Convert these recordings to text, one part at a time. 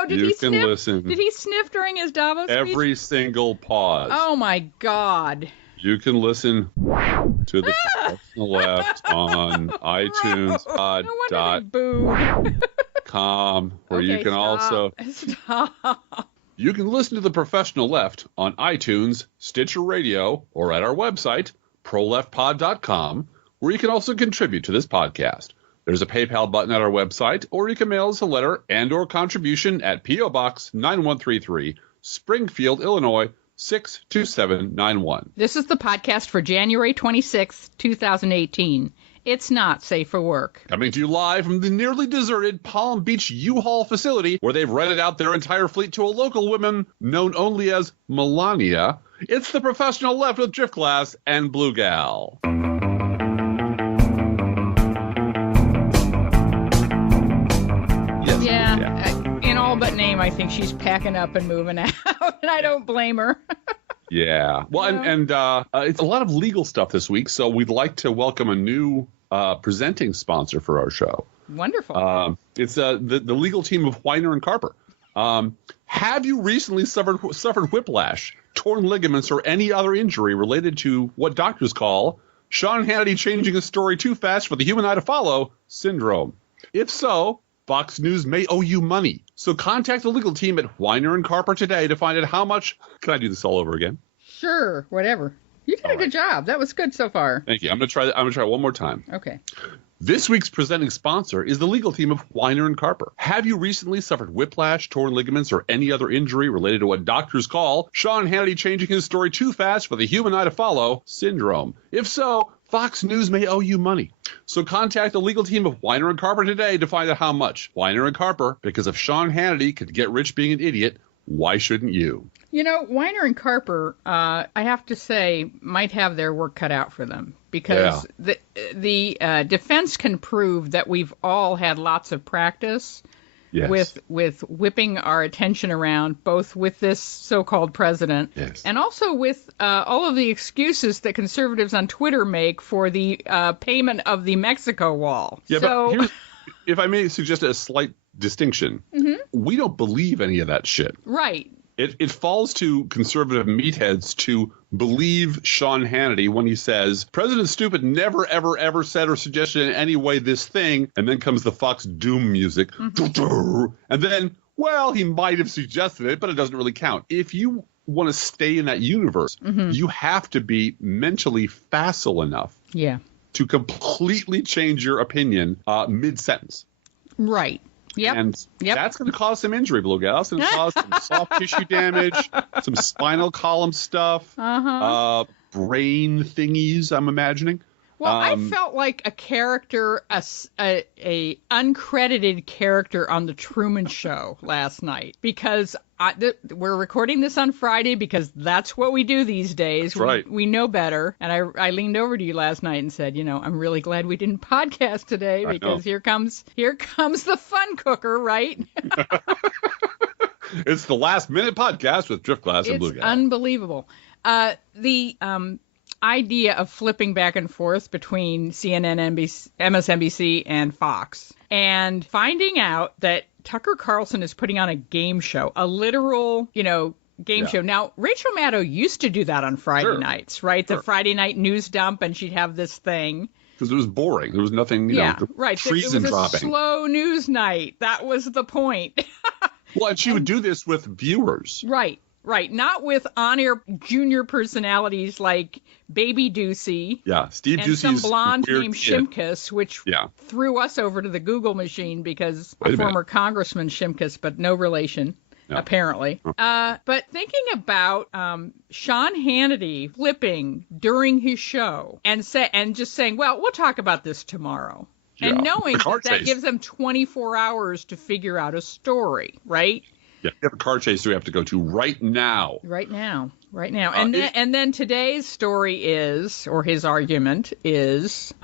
Oh, did he sniff? Listen. Did he sniff during his Davos speech? Every single pause. Oh, my God. You can listen to the Professional Left on iTunes. No wonder they booed. Where you can also... Stop. You can listen to the Professional Left on iTunes, Stitcher Radio, or at our website, proleftpod.com, where you can also contribute to this podcast. There's a PayPal button at our website, or you can mail us a letter and or contribution at P.O. Box 9133, Springfield, Illinois, 62791. This is the podcast for January 26th, 2018. It's not safe for work. Coming to you live from the nearly deserted Palm Beach U-Haul facility, where they've rented out their entire fleet to a local woman known only as Melania. It's the Professional Left with Driftglass and Blue Gal. In all but name, I think she's packing up and moving out, and I don't blame her. Yeah. Well, and it's a lot of legal stuff this week, so we'd like to welcome a new presenting sponsor for our show. Wonderful. It's the legal team of Weiner and Carper. Have you recently suffered whiplash, torn ligaments, or any other injury related to what doctors call Sean Hannity changing a story too fast for the human eye to follow syndrome? If so, Fox News may owe you money. So contact the legal team at Weiner and Carper today to find out how much. Can I do this all over again? Sure, whatever. You did a good job. That was good so far. Thank you. I'm gonna try one more time. Okay. This week's presenting sponsor is the legal team of Weiner and Carper. Have you recently suffered whiplash, torn ligaments, or any other injury related to what doctors call Sean Hannity changing his story too fast for the human eye to follow syndrome? If so, Fox News may owe you money. So contact the legal team of Weiner and Carper today to find out how much. Weiner and Carper, because if Sean Hannity could get rich being an idiot, why shouldn't you? You know, Weiner and Carper, I have to say, might have their work cut out for them. Because the defense can prove that we've all had lots of practice with whipping our attention around, both with this so-called president and also with all of the excuses that conservatives on Twitter make for the payment of the Mexico wall. Yeah, but here's, if I may suggest a slight distinction, we don't believe any of that shit. Right. It falls to conservative meatheads to believe Sean Hannity when he says, President Stupid never, ever, ever said or suggested in any way this thing, and then comes the Fox Doom music, and then, well, he might have suggested it, but it doesn't really count. If you want to stay in that universe, you have to be mentally facile enough to completely change your opinion mid-sentence. Right. Yep. And that's going to cause some injury, Blue Gal. It's going to cause some soft tissue damage, some spinal column stuff, brain thingies, I'm imagining. Well, I felt like a character, a uncredited character on the Truman Show last night, because we're recording this on Friday because that's what we do these days. That's right. We know better. And I leaned over to you last night and said, I'm really glad we didn't podcast today because here comes the fun cooker, right? It's the last minute podcast with Driftglass and Blue Gal. It's unbelievable. The idea of flipping back and forth between CNN, MSNBC, and Fox, and finding out that Tucker Carlson is putting on a game show, a literal, game show. Now, Rachel Maddow used to do that on Friday nights, right? The Friday night news dump, and she'd have this thing. Because it was boring. There was nothing, treason dropping. It was a slow news night. That was the point. Well, and she would do this with viewers. Right. Not with on-air junior personalities like Baby Ducey. Yeah, Steve Ducey's and some blonde named kid. Shimkus, which threw us over to the Google machine because a former congressman Shimkus, but no relation. Apparently. But thinking about Sean Hannity flipping during his show and just saying, well, we'll talk about this tomorrow. Yeah. And knowing that gives them 24 hours to figure out a story, right? Yeah, you have a car chase we have to go to right now. Right now. And then today's story is, or his argument is,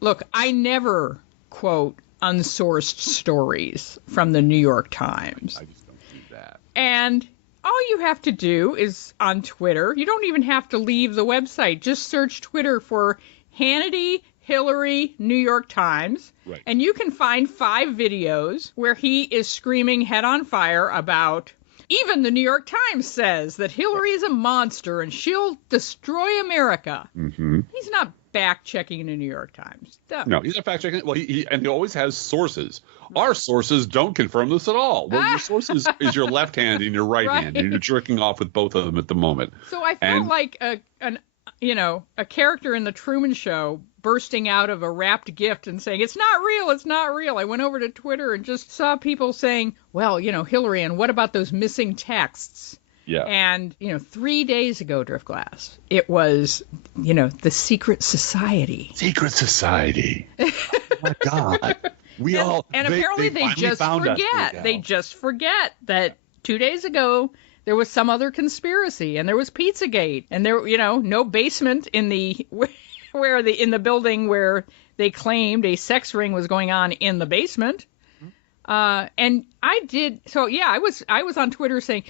look, I never quote unsourced stories from the New York Times. I just don't do that. And all you have to do is on Twitter, you don't even have to leave the website. Just search Twitter for Hannity Hillary, New York Times. Right. And you can find 5 videos where he is screaming head on fire about, even the New York Times says that Hillary is a monster and she'll destroy America. Mm-hmm. He's not fact-checking the New York Times. No, he's not fact-checking. Well, and he always has sources. Our sources don't confirm this at all. Well, your sources is your left hand and your right hand, and you're jerking off with both of them at the moment. So I felt like a character in the Truman Show bursting out of a wrapped gift and saying, it's not real, it's not real. I went over to Twitter and just saw people saying, well, Hillary, and what about those missing texts? Yeah. And, 3 days ago, Driftglass, it was, the Secret Society. Secret Society. Oh, my God. And apparently they just forget. They just forget that 2 days ago, there was some other conspiracy, and there was Pizzagate, and there, no basement in the in the building where they claimed a sex ring was going on in the basement. And I was on Twitter saying,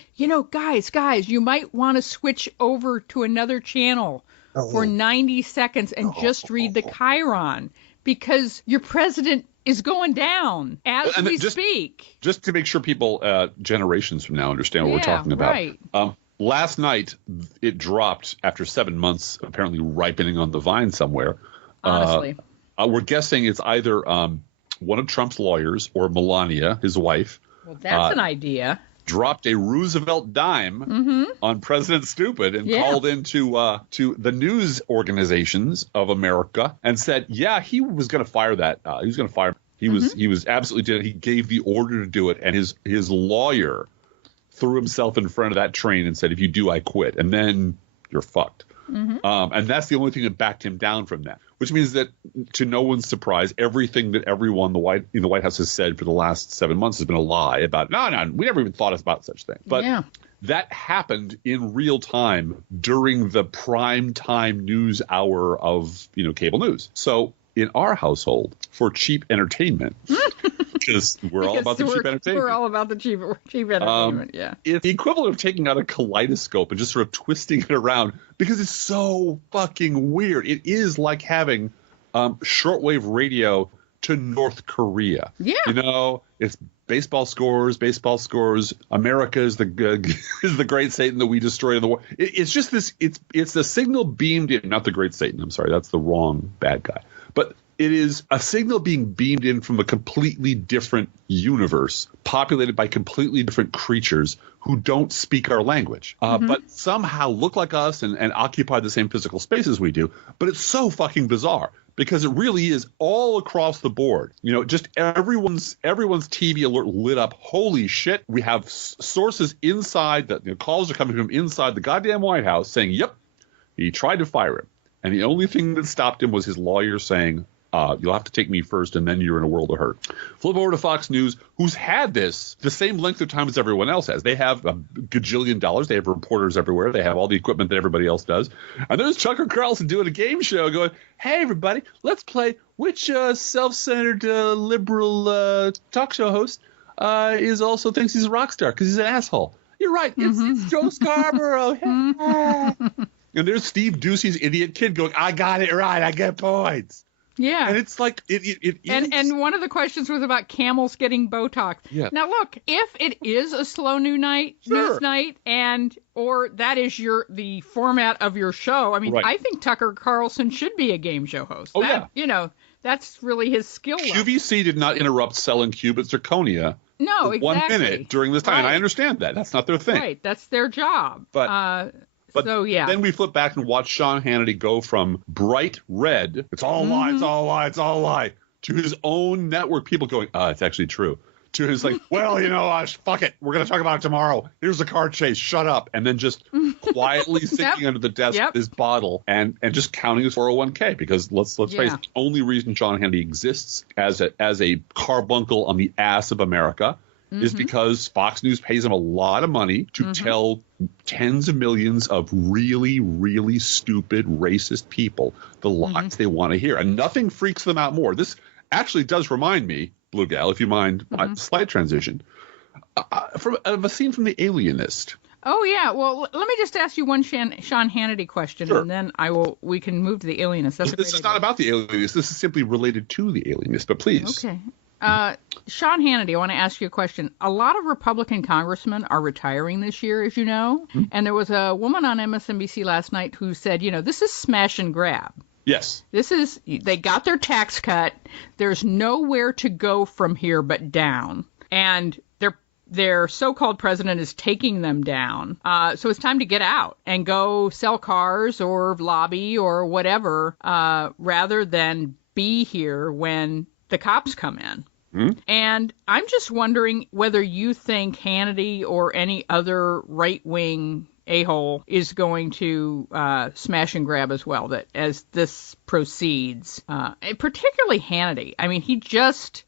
guys, you might want to switch over to another channel for 90 seconds and just read the Chiron, because your president is going down as we speak. Just to make sure people generations from now understand what we're talking about. Right. Last night, it dropped after 7 months, apparently ripening on the vine somewhere. Honestly. We're guessing it's either one of Trump's lawyers or Melania, his wife. Well, that's an idea. Dropped a Roosevelt dime on President Stupid and called into to the news organizations of America and said, he was going to fire that. He was going to fire. He was absolutely did it. He gave the order to do it, and his lawyer threw himself in front of that train and said, if you do, I quit. And then you're fucked. And that's the only thing that backed him down from that, which means that, to no one's surprise, everything that everyone in the White House has said for the last 7 months has been a lie about, no, we never even thought about such thing. But that happened in real time during the prime time news hour of, cable news. So in our household, for cheap entertainment, because we're all about the cheap entertainment. We're all about the cheap entertainment, It's the equivalent of taking out a kaleidoscope and just sort of twisting it around, because it's so fucking weird. It is like having shortwave radio to North Korea. Yeah. It's baseball scores. America is the great Satan that we destroyed in the war. It's just this. It's the signal beamed in. Not the great Satan. I'm sorry. That's the wrong bad guy. But it is a signal being beamed in from a completely different universe, populated by completely different creatures who don't speak our language, but somehow look like us and occupy the same physical space as we do. But it's so fucking bizarre, because it really is all across the board. Just everyone's TV alert lit up. Holy shit. We have sources inside that calls are coming from inside the goddamn White House saying, yep, he tried to fire him. And the only thing that stopped him was his lawyer saying, you'll have to take me first, and then you're in a world of hurt. Flip over to Fox News, who's had this the same length of time as everyone else has. They have a gajillion dollars. They have reporters everywhere. They have all the equipment that everybody else does. And there's Tucker Carlson doing a game show going, hey, everybody, let's play which self-centered liberal talk show host also thinks he's a rock star because he's an asshole. You're right. It's Joe Scarborough. And there's Steve Ducey's idiot kid going, I got it right. I get points. Yeah. And it's like it and one of the questions was about camels getting Botox. Yeah. Now look, if it is a slow news night, or that is the format of your show, I mean, I think Tucker Carlson should be a game show host. That's really his skill level. QVC did not interrupt selling cubit zirconia. No, exactly. 1 minute during this time. And I understand that. That's not their thing. Right. That's their job. But then we flip back and watch Sean Hannity go from bright red, it's all a lie, it's all a lie, it's all a lie, to his own network people going, it's actually true. To his like, well, fuck it, we're going to talk about it tomorrow. Here's a car chase, shut up. And then just quietly sitting under the desk with his bottle and just counting his 401k. Because let's face it, the only reason Sean Hannity exists as a carbuncle on the ass of America is because Fox News pays him a lot of money to tell tens of millions of really, really stupid, racist people the lies they want to hear. And nothing freaks them out more. This actually does remind me, Blue Gal, if you mind, a slight transition, from a scene from The Alienist. Oh yeah. Well, let me just ask you one Sean Hannity question, Sure. and then we can move to the Alienist. That's This is not about the Alienist. This is simply related to the Alienist. But please. Okay. Sean Hannity, I want to ask you a question. A lot of Republican congressmen are retiring this year, as you know, and there was a woman on MSNBC last night who said, this is smash and grab. Yes. They got their tax cut. There's nowhere to go from here but down, and their so-called president is taking them down. So it's time to get out and go sell cars or lobby or whatever, rather than be here when the cops come in. And I'm just wondering whether you think Hannity or any other right-wing a-hole is going to smash and grab as well, that as this proceeds, particularly Hannity. I mean, he just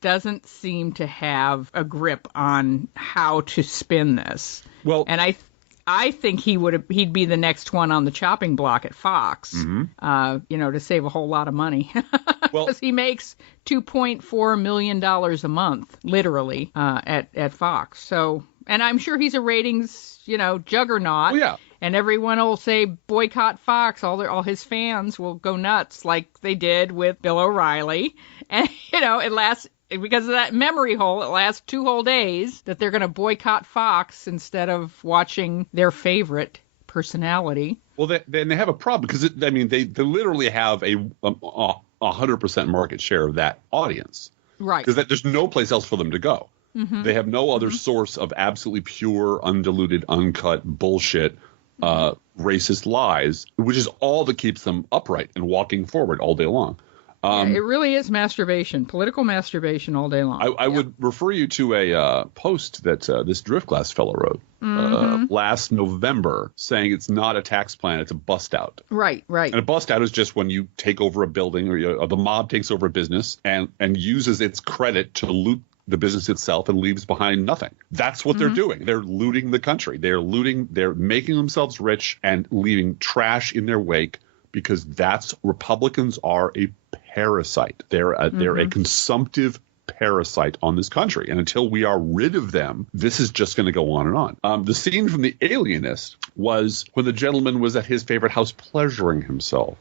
doesn't seem to have a grip on how to spin this. Well, and I think he'd be the next one on the chopping block at Fox, to save a whole lot of money. Because he makes $2.4 million a month, literally, at Fox. So, and I'm sure he's a ratings, juggernaut. Oh, yeah. And everyone will say boycott Fox. All his fans will go nuts like they did with Bill O'Reilly. And, it lasts, because of that memory hole, it lasts 2 whole days that they're going to boycott Fox instead of watching their favorite personality. Well, they have a problem because, they literally have a 100% market share of that audience. Right. Because there's no place else for them to go. They have no other source of absolutely pure, undiluted, uncut bullshit, racist lies, which is all that keeps them upright and walking forward all day long. It really is masturbation, political masturbation all day long. I would refer you to a post that this Driftglass fellow wrote last November saying it's not a tax plan, it's a bust out. Right. And a bust out is just when you take over a building or the mob takes over a business and uses its credit to loot the business itself and leaves behind nothing. That's what they're doing. They're looting the country. They're making themselves rich and leaving trash in their wake, because Republicans are a parasite. They're a consumptive parasite on this country. And until we are rid of them, this is just going to go on and on. The scene from The Alienist was when the gentleman was at his favorite house pleasuring himself.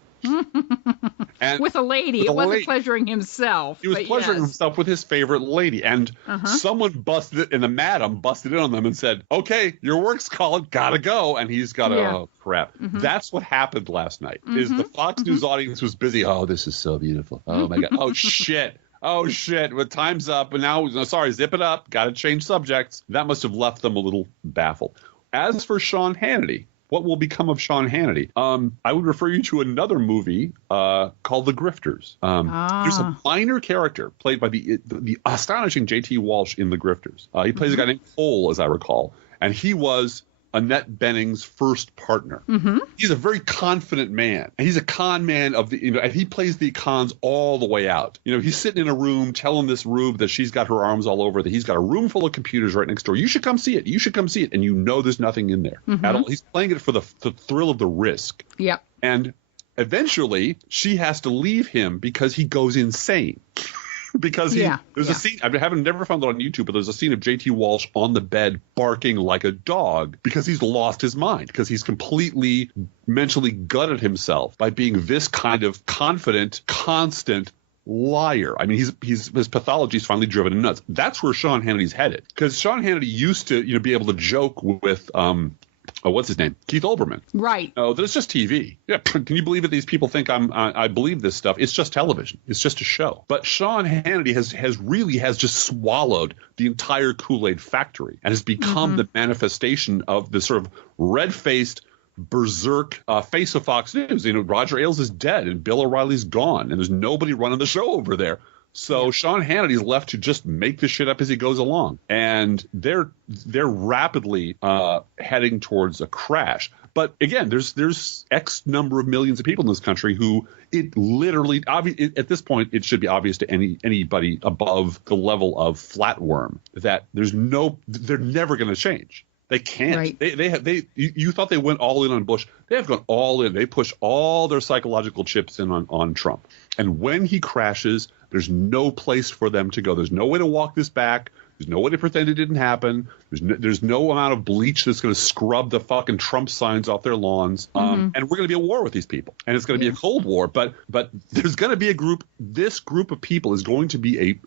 And with a lady. It wasn't pleasuring himself. He was pleasuring himself with his favorite lady. And someone busted it, and the madam busted in on them and said, okay, your work's called, gotta go. And he's got oh, crap. That's what happened last night, is the Fox News audience was busy. Oh, this is so beautiful. Oh, my God. Oh, shit. Oh, shit. Well, time's up. And now, sorry, zip it up. Got to change subjects. That must have left them a little baffled. As for Sean Hannity, what will become of Sean Hannity? I would refer you to another movie called The Grifters. There's a minor character played by the astonishing J.T. Walsh in The Grifters. He plays a guy named Cole, as I recall, and he was Annette Bening's first partner. He's a very confident man. And he's a con man and he plays the cons all the way out. He's sitting in a room telling this rube that she's got her arms all over, that he's got a room full of computers right next door. You should come see it. You should come see it. And there's nothing in there at all. He's playing it for the thrill of the risk. Yep. And eventually she has to leave him because he goes insane. Because there's a scene, I haven't never found it on YouTube, but there's a scene of J.T. Walsh on the bed barking like a dog because he's lost his mind, because he's completely mentally gutted himself by being this kind of confident, constant liar. I mean, his pathology is finally driven him nuts. That's where Sean Hannity's headed, because Sean Hannity used to be able to joke with what's his name? Keith Olbermann. Right. Oh, that it's just TV. Yeah. Can you believe that these people think I believe this stuff? It's just television. It's just a show. But Sean Hannity has just swallowed the entire Kool-Aid factory and has become the manifestation of the sort of red-faced berserk face of Fox News. Roger Ailes is dead and Bill O'Reilly's gone and there's nobody running the show over there. So Sean Hannity's left to just make the shit up as he goes along, and they're rapidly heading towards a crash. But again, there's X number of millions of people in this country who it literally at this point it should be obvious to anybody above the level of flatworm that they're never going to change. They can't. Right. You thought they went all in on Bush. They have gone all in. They push all their psychological chips in on Trump. And when he crashes, there's no place for them to go. There's no way to walk this back. There's no way to pretend it didn't happen. There's no amount of bleach that's going to scrub the fucking Trump signs off their lawns. And we're going to be at war with these people, and it's going to be a Cold War. But there's going to be a group. This group of people is going to be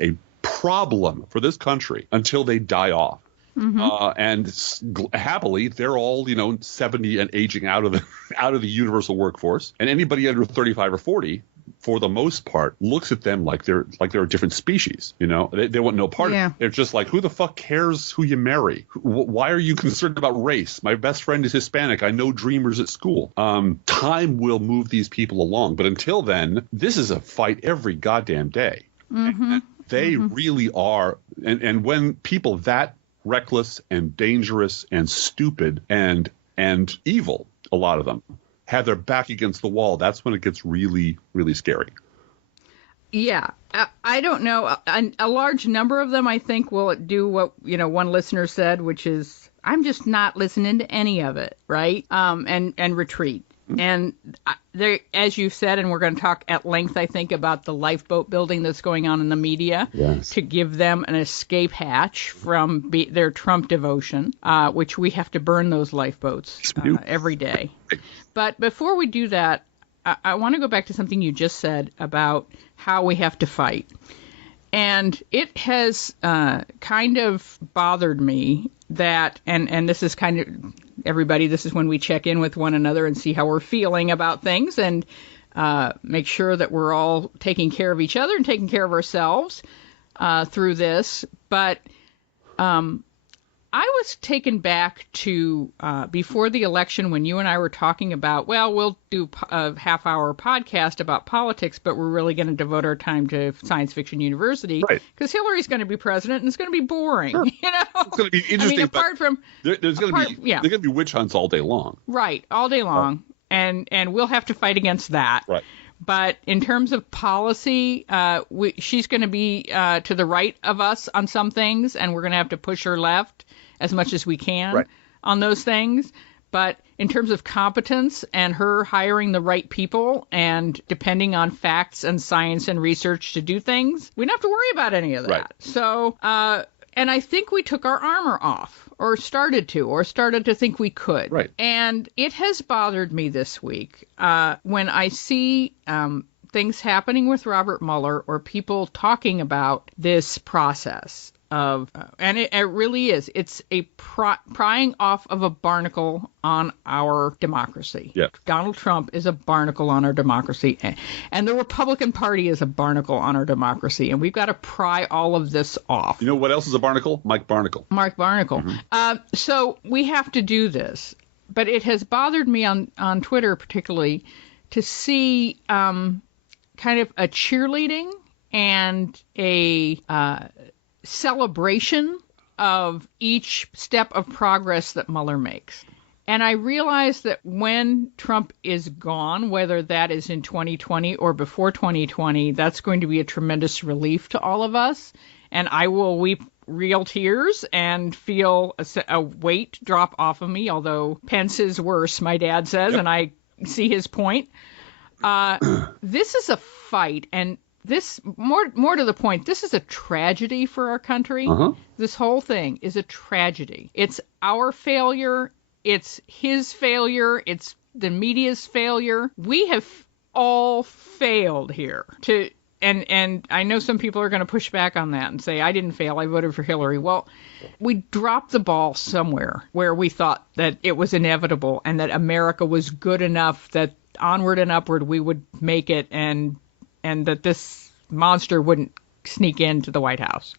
a problem for this country until they die off. And happily, they're all 70 and aging out of the universal workforce, and anybody under 35 or 40, for the most part, looks at them like they're a different species. They want no part of it. They're just like, who the fuck cares who you marry? Why are you concerned about race? My best friend is Hispanic. I know dreamers at school. Time will move these people along, but until then, this is a fight every goddamn day. And they really are. And when people that reckless and dangerous and stupid and evil, a lot of them have their back against the wall, that's when it gets really, really scary. Yeah. I don't know. A large number of them, I think, will do what, one listener said, which is, I'm just not listening to any of it, right? And retreat. And there, as you said, and we're going to talk at length, I think, about the lifeboat building that's going on in the media to give them an escape hatch from their Trump devotion, which we have to burn those lifeboats every day. But before we do that, I want to go back to something you just said about how we have to fight. And it has kind of bothered me that, and this is kind of, everybody, this is when we check in with one another and see how we're feeling about things and make sure that we're all taking care of each other and taking care of ourselves through this. But I was taken back to before the election when you and I were talking about, well, we'll do a half-hour podcast about politics, but we're really going to devote our time to Science Fiction University because Hillary's going to be president and it's going to be boring. Sure. It's going to be interesting. Apart from there's going to be witch hunts all day long. Right, all day long, and we'll have to fight against that. Right. But in terms of policy, she's going to be to the right of us on some things, and we're going to have to push her left as much as we can on those things. But in terms of competence and her hiring the right people and depending on facts and science and research to do things, we don't have to worry about any of that. Right. So, and I think we took our armor off or started to think we could. Right. And it has bothered me this week when I see things happening with Robert Mueller or people talking about this process. And it really is. It's a prying off of a barnacle on our democracy. Yeah. Donald Trump is a barnacle on our democracy. And the Republican Party is a barnacle on our democracy. And we've got to pry all of this off. You know what else is a barnacle? Mark Barnacle. Mark Barnacle. So we have to do this. But it has bothered me on Twitter particularly to see kind of a cheerleading and a celebration of each step of progress that Mueller makes. And I realize that when Trump is gone, whether that is in 2020 or before 2020, that's going to be a tremendous relief to all of us. And I will weep real tears and feel a weight drop off of me, although Pence is worse, my dad says, and I see his point. This is a fight, and this, more to the point, this is a tragedy for our country. This whole thing is a tragedy. It's our failure. It's his failure. It's the media's failure. We have all failed here. And I know some people are going to push back on that and say, I didn't fail. I voted for Hillary. Well, we dropped the ball somewhere where we thought that it was inevitable and that America was good enough that onward and upward we would make it and that this monster wouldn't sneak into the White House.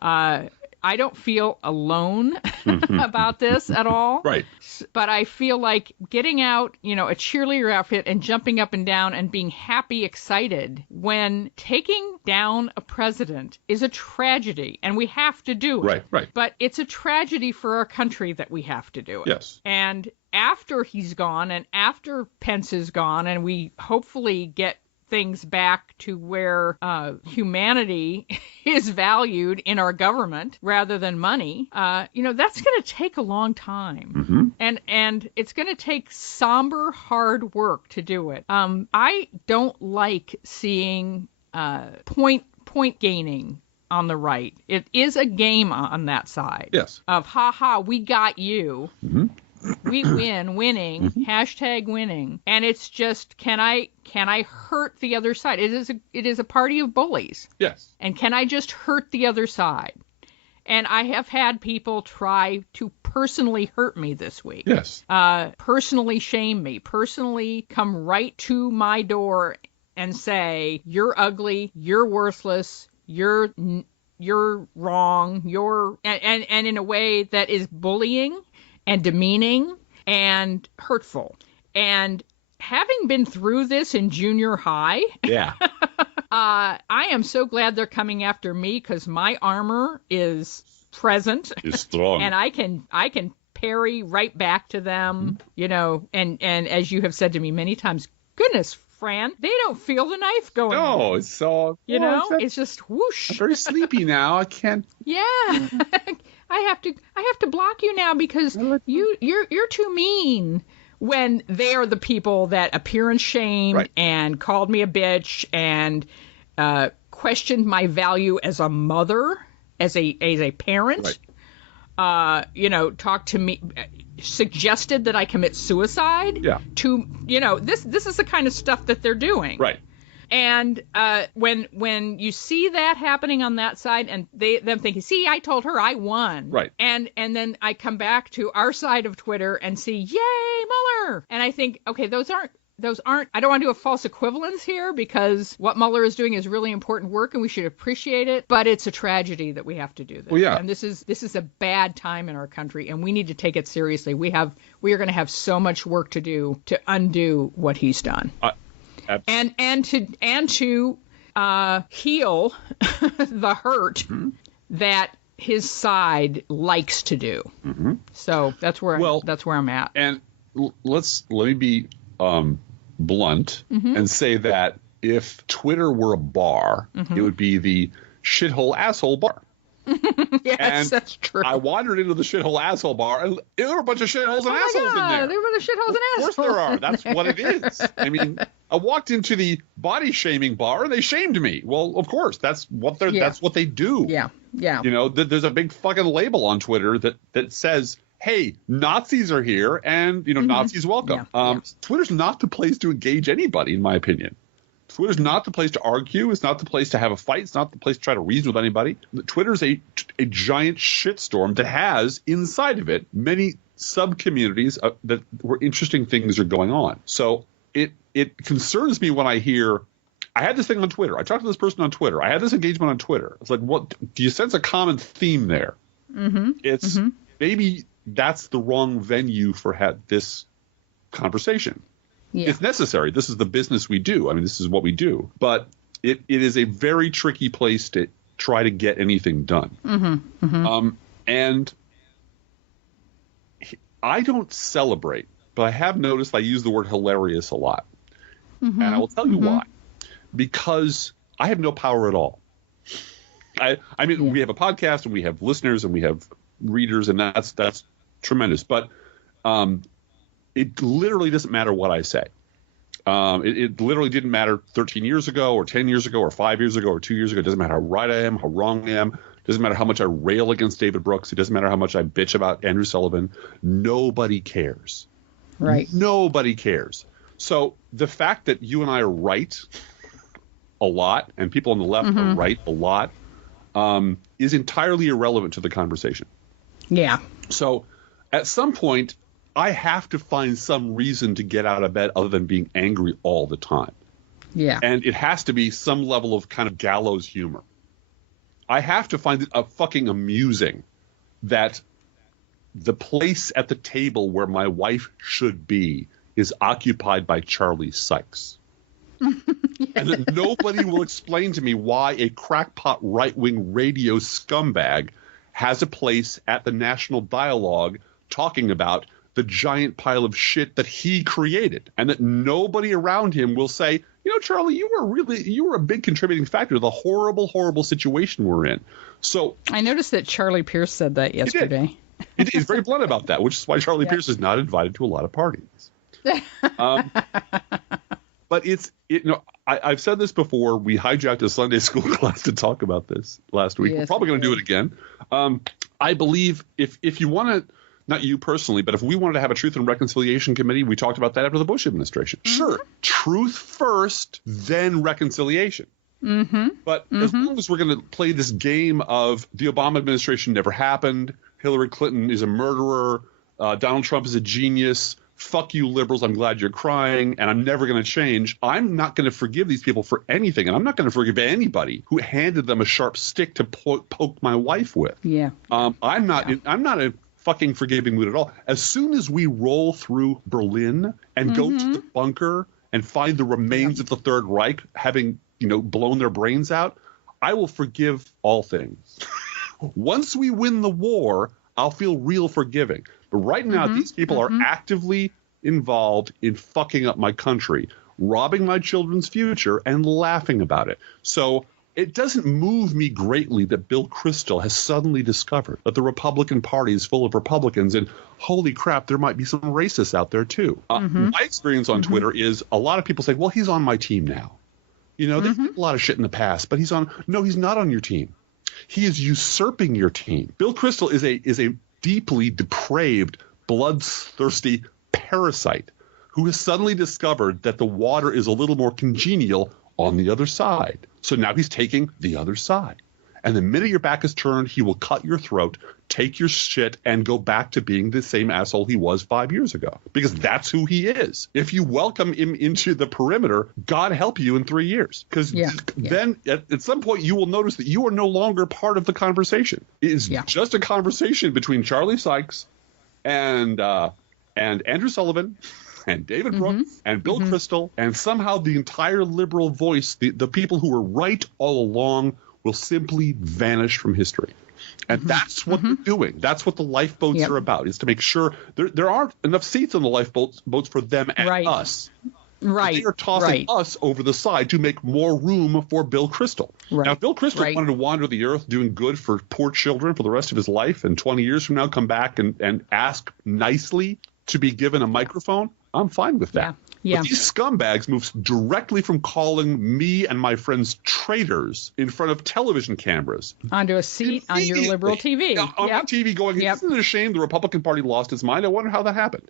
I don't feel alone about this at all. Right. But I feel like getting out, a cheerleader outfit and jumping up and down and being happy, excited when taking down a president is a tragedy and we have to do it. Right. But it's a tragedy for our country that we have to do it. Yes. And after he's gone and after Pence is gone and we hopefully get things back to where humanity is valued in our government rather than money, that's going to take a long time. And it's going to take somber, hard work to do it. I don't like seeing point gaining on the right. It is a game on that side. Yes. Of, ha, we got you. We win, winning, hashtag winning. And it's just, can I hurt the other side? It is a party of bullies. Yes. And can I just hurt the other side? And I have had people try to personally hurt me this week. Yes. Personally shame me, personally come right to my door and say, you're ugly, you're worthless, you're wrong, and in a way that is bullying and demeaning and hurtful. And having been through this in junior high, yeah. I am so glad they're coming after me because my armor is present. Is strong. And I can parry right back to them, and as you have said to me many times, goodness, Fran, they don't feel the knife going. No, it's so, it's just whoosh. I'm very sleepy now. I can't. Yeah. I have to block you now because you're too mean. When they are the people that appearance shamed and called me a bitch and questioned my value as a mother, as a parent, talked to me, suggested that I commit suicide. Yeah. This is the kind of stuff that they're doing. Right. And when you see that happening on that side, and them thinking, see, I told her I won. Right. And then I come back to our side of Twitter and see, yay, Mueller. And I think, okay, those aren't. I don't want to do a false equivalence here because what Mueller is doing is really important work and we should appreciate it. But it's a tragedy that we have to do this. Well, yeah. And this is a bad time in our country, and we need to take it seriously. We are going to have so much work to do to undo what he's done. And to heal the hurt that his side likes to do. So that's where I'm at. And let me be blunt and say that if Twitter were a bar, it would be the shithole asshole bar. Yes, and that's true. I wandered into the shithole asshole bar, and there were a bunch of shitholes and assholes in there. There were the shitholes and assholes. Of course there are. That's what it is. I mean, I walked into the body shaming bar, and they shamed me. Well, of course, that's what they do. Yeah, yeah. There's a big fucking label on Twitter that says, hey, Nazis are here, and Nazis welcome. Twitter's not the place to engage anybody, in my opinion. Twitter's not the place to argue. It's not the place to have a fight. It's not the place to try to reason with anybody. Twitter's a giant shitstorm that has inside of it many sub-communities where interesting things are going on. So it concerns me when I hear, I had this thing on Twitter. I talked to this person on Twitter. I had this engagement on Twitter. It's like, what do you sense a common theme there? It's maybe that's the wrong venue for this conversation. Yeah. It's necessary. This is the business we do. I mean, this is what we do. But it is a very tricky place to try to get anything done. And I don't celebrate, but I have noticed I use the word hilarious a lot. And I will tell you why. Because I have no power at all. I mean, we have a podcast and we have listeners and we have readers, and that's tremendous. But it literally doesn't matter what I say. It literally didn't matter 13 years ago or 10 years ago or 5 years ago or 2 years ago. It doesn't matter how right I am, how wrong I am. It doesn't matter how much I rail against David Brooks. It doesn't matter how much I bitch about Andrew Sullivan. Nobody cares. Right. Nobody cares. So the fact that you and I are right a lot and people on the left are right a lot is entirely irrelevant to the conversation. Yeah. So at some point, I have to find some reason to get out of bed other than being angry all the time. Yeah. And it has to be some level of kind of gallows humor. I have to find it fucking amusing that the place at the table where my wife should be is occupied by Charlie Sykes. And that nobody will explain to me why a crackpot right-wing radio scumbag has a place at the National Dialogue talking about the giant pile of shit that he created, and that nobody around him will say, Charlie, you were a big contributing factor to the horrible, horrible situation we're in. So I noticed that Charlie Pierce said that yesterday. He's very blunt about that, which is why Charlie Pierce is not invited to a lot of parties. But I've said this before. We hijacked a Sunday school class to talk about this last week. Yes, we're probably going to do it again. I believe if you want to, not you personally, but if we wanted to have a Truth and Reconciliation Committee, we talked about that after the Bush administration. Sure, truth first, then reconciliation. But as long as we're going to play this game of the Obama administration never happened, Hillary Clinton is a murderer, Donald Trump is a genius, fuck you liberals, I'm glad you're crying, and I'm never going to change, I'm not going to forgive these people for anything, and I'm not going to forgive anybody who handed them a sharp stick to poke my wife with. Yeah. I'm not a fucking forgiving mood at all. As soon as we roll through Berlin and go to the bunker and find the remains of the Third Reich having blown their brains out, I will forgive all things. Once we win the war, I'll feel real forgiving. But right now, these people are actively involved in fucking up my country, robbing my children's future, and laughing about it. So it doesn't move me greatly that Bill Kristol has suddenly discovered that the Republican Party is full of Republicans, and holy crap, there might be some racists out there too. My experience on Twitter is a lot of people say, well, he's on my team now. They did a lot of shit in the past, but he's not on your team. He is usurping your team. Bill Kristol is a deeply depraved, bloodthirsty parasite who has suddenly discovered that the water is a little more congenial on the other side. So now he's taking the other side. And the minute your back is turned, he will cut your throat, take your shit, and go back to being the same asshole he was 5 years ago. Because that's who he is. If you welcome him into the perimeter, God help you in 3 years. Because then at some point you will notice that you are no longer part of the conversation. It is just a conversation between Charlie Sykes and Andrew Sullivan and David Brooks and Bill Kristol, and somehow the entire liberal voice, the people who were right all along, will simply vanish from history. And that's what they're doing. That's what the lifeboats are about, is to make sure there aren't enough seats on the lifeboats for them and us. Right. They are tossing us over the side to make more room for Bill Kristol. Now, if Bill Kristol wanted to wander the earth doing good for poor children for the rest of his life, and 20 years from now come back and ask nicely to be given a microphone, I'm fine with that. But these scumbags move directly from calling me and my friends traitors in front of television cameras onto a seat on your liberal TV. On TV going, isn't it a shame the Republican Party lost its mind? I wonder how that happened.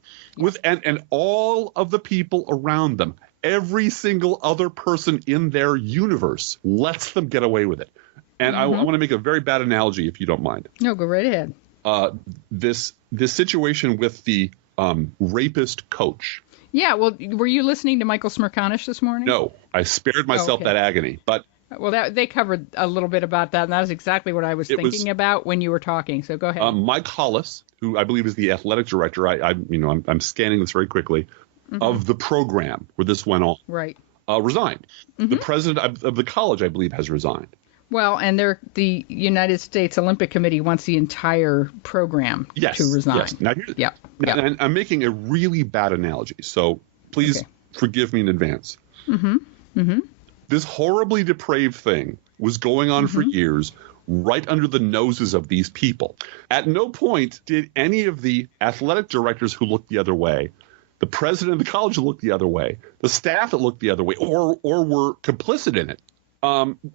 And all of the people around them, every single other person in their universe lets them get away with it. And I want to make a very bad analogy, if you don't mind. No, go right ahead. This situation with the rapist coach. Yeah, well, were you listening to Michael Smerconish this morning? No, I spared myself that agony. But they covered a little bit about that, and that is exactly what I was thinking about when you were talking. So go ahead. Mike Hollis, who I believe is the athletic director, I'm scanning this very quickly, of the program where this went on, resigned. The president of the college, I believe, has resigned. Well, and the United States Olympic Committee wants the entire program to resign. Yes. Now, and I'm making a really bad analogy, so please forgive me in advance. This horribly depraved thing was going on for years, right under the noses of these people. At no point did any of the athletic directors who looked the other way, the president of the college who looked the other way, the staff that looked the other way, or were complicit in it,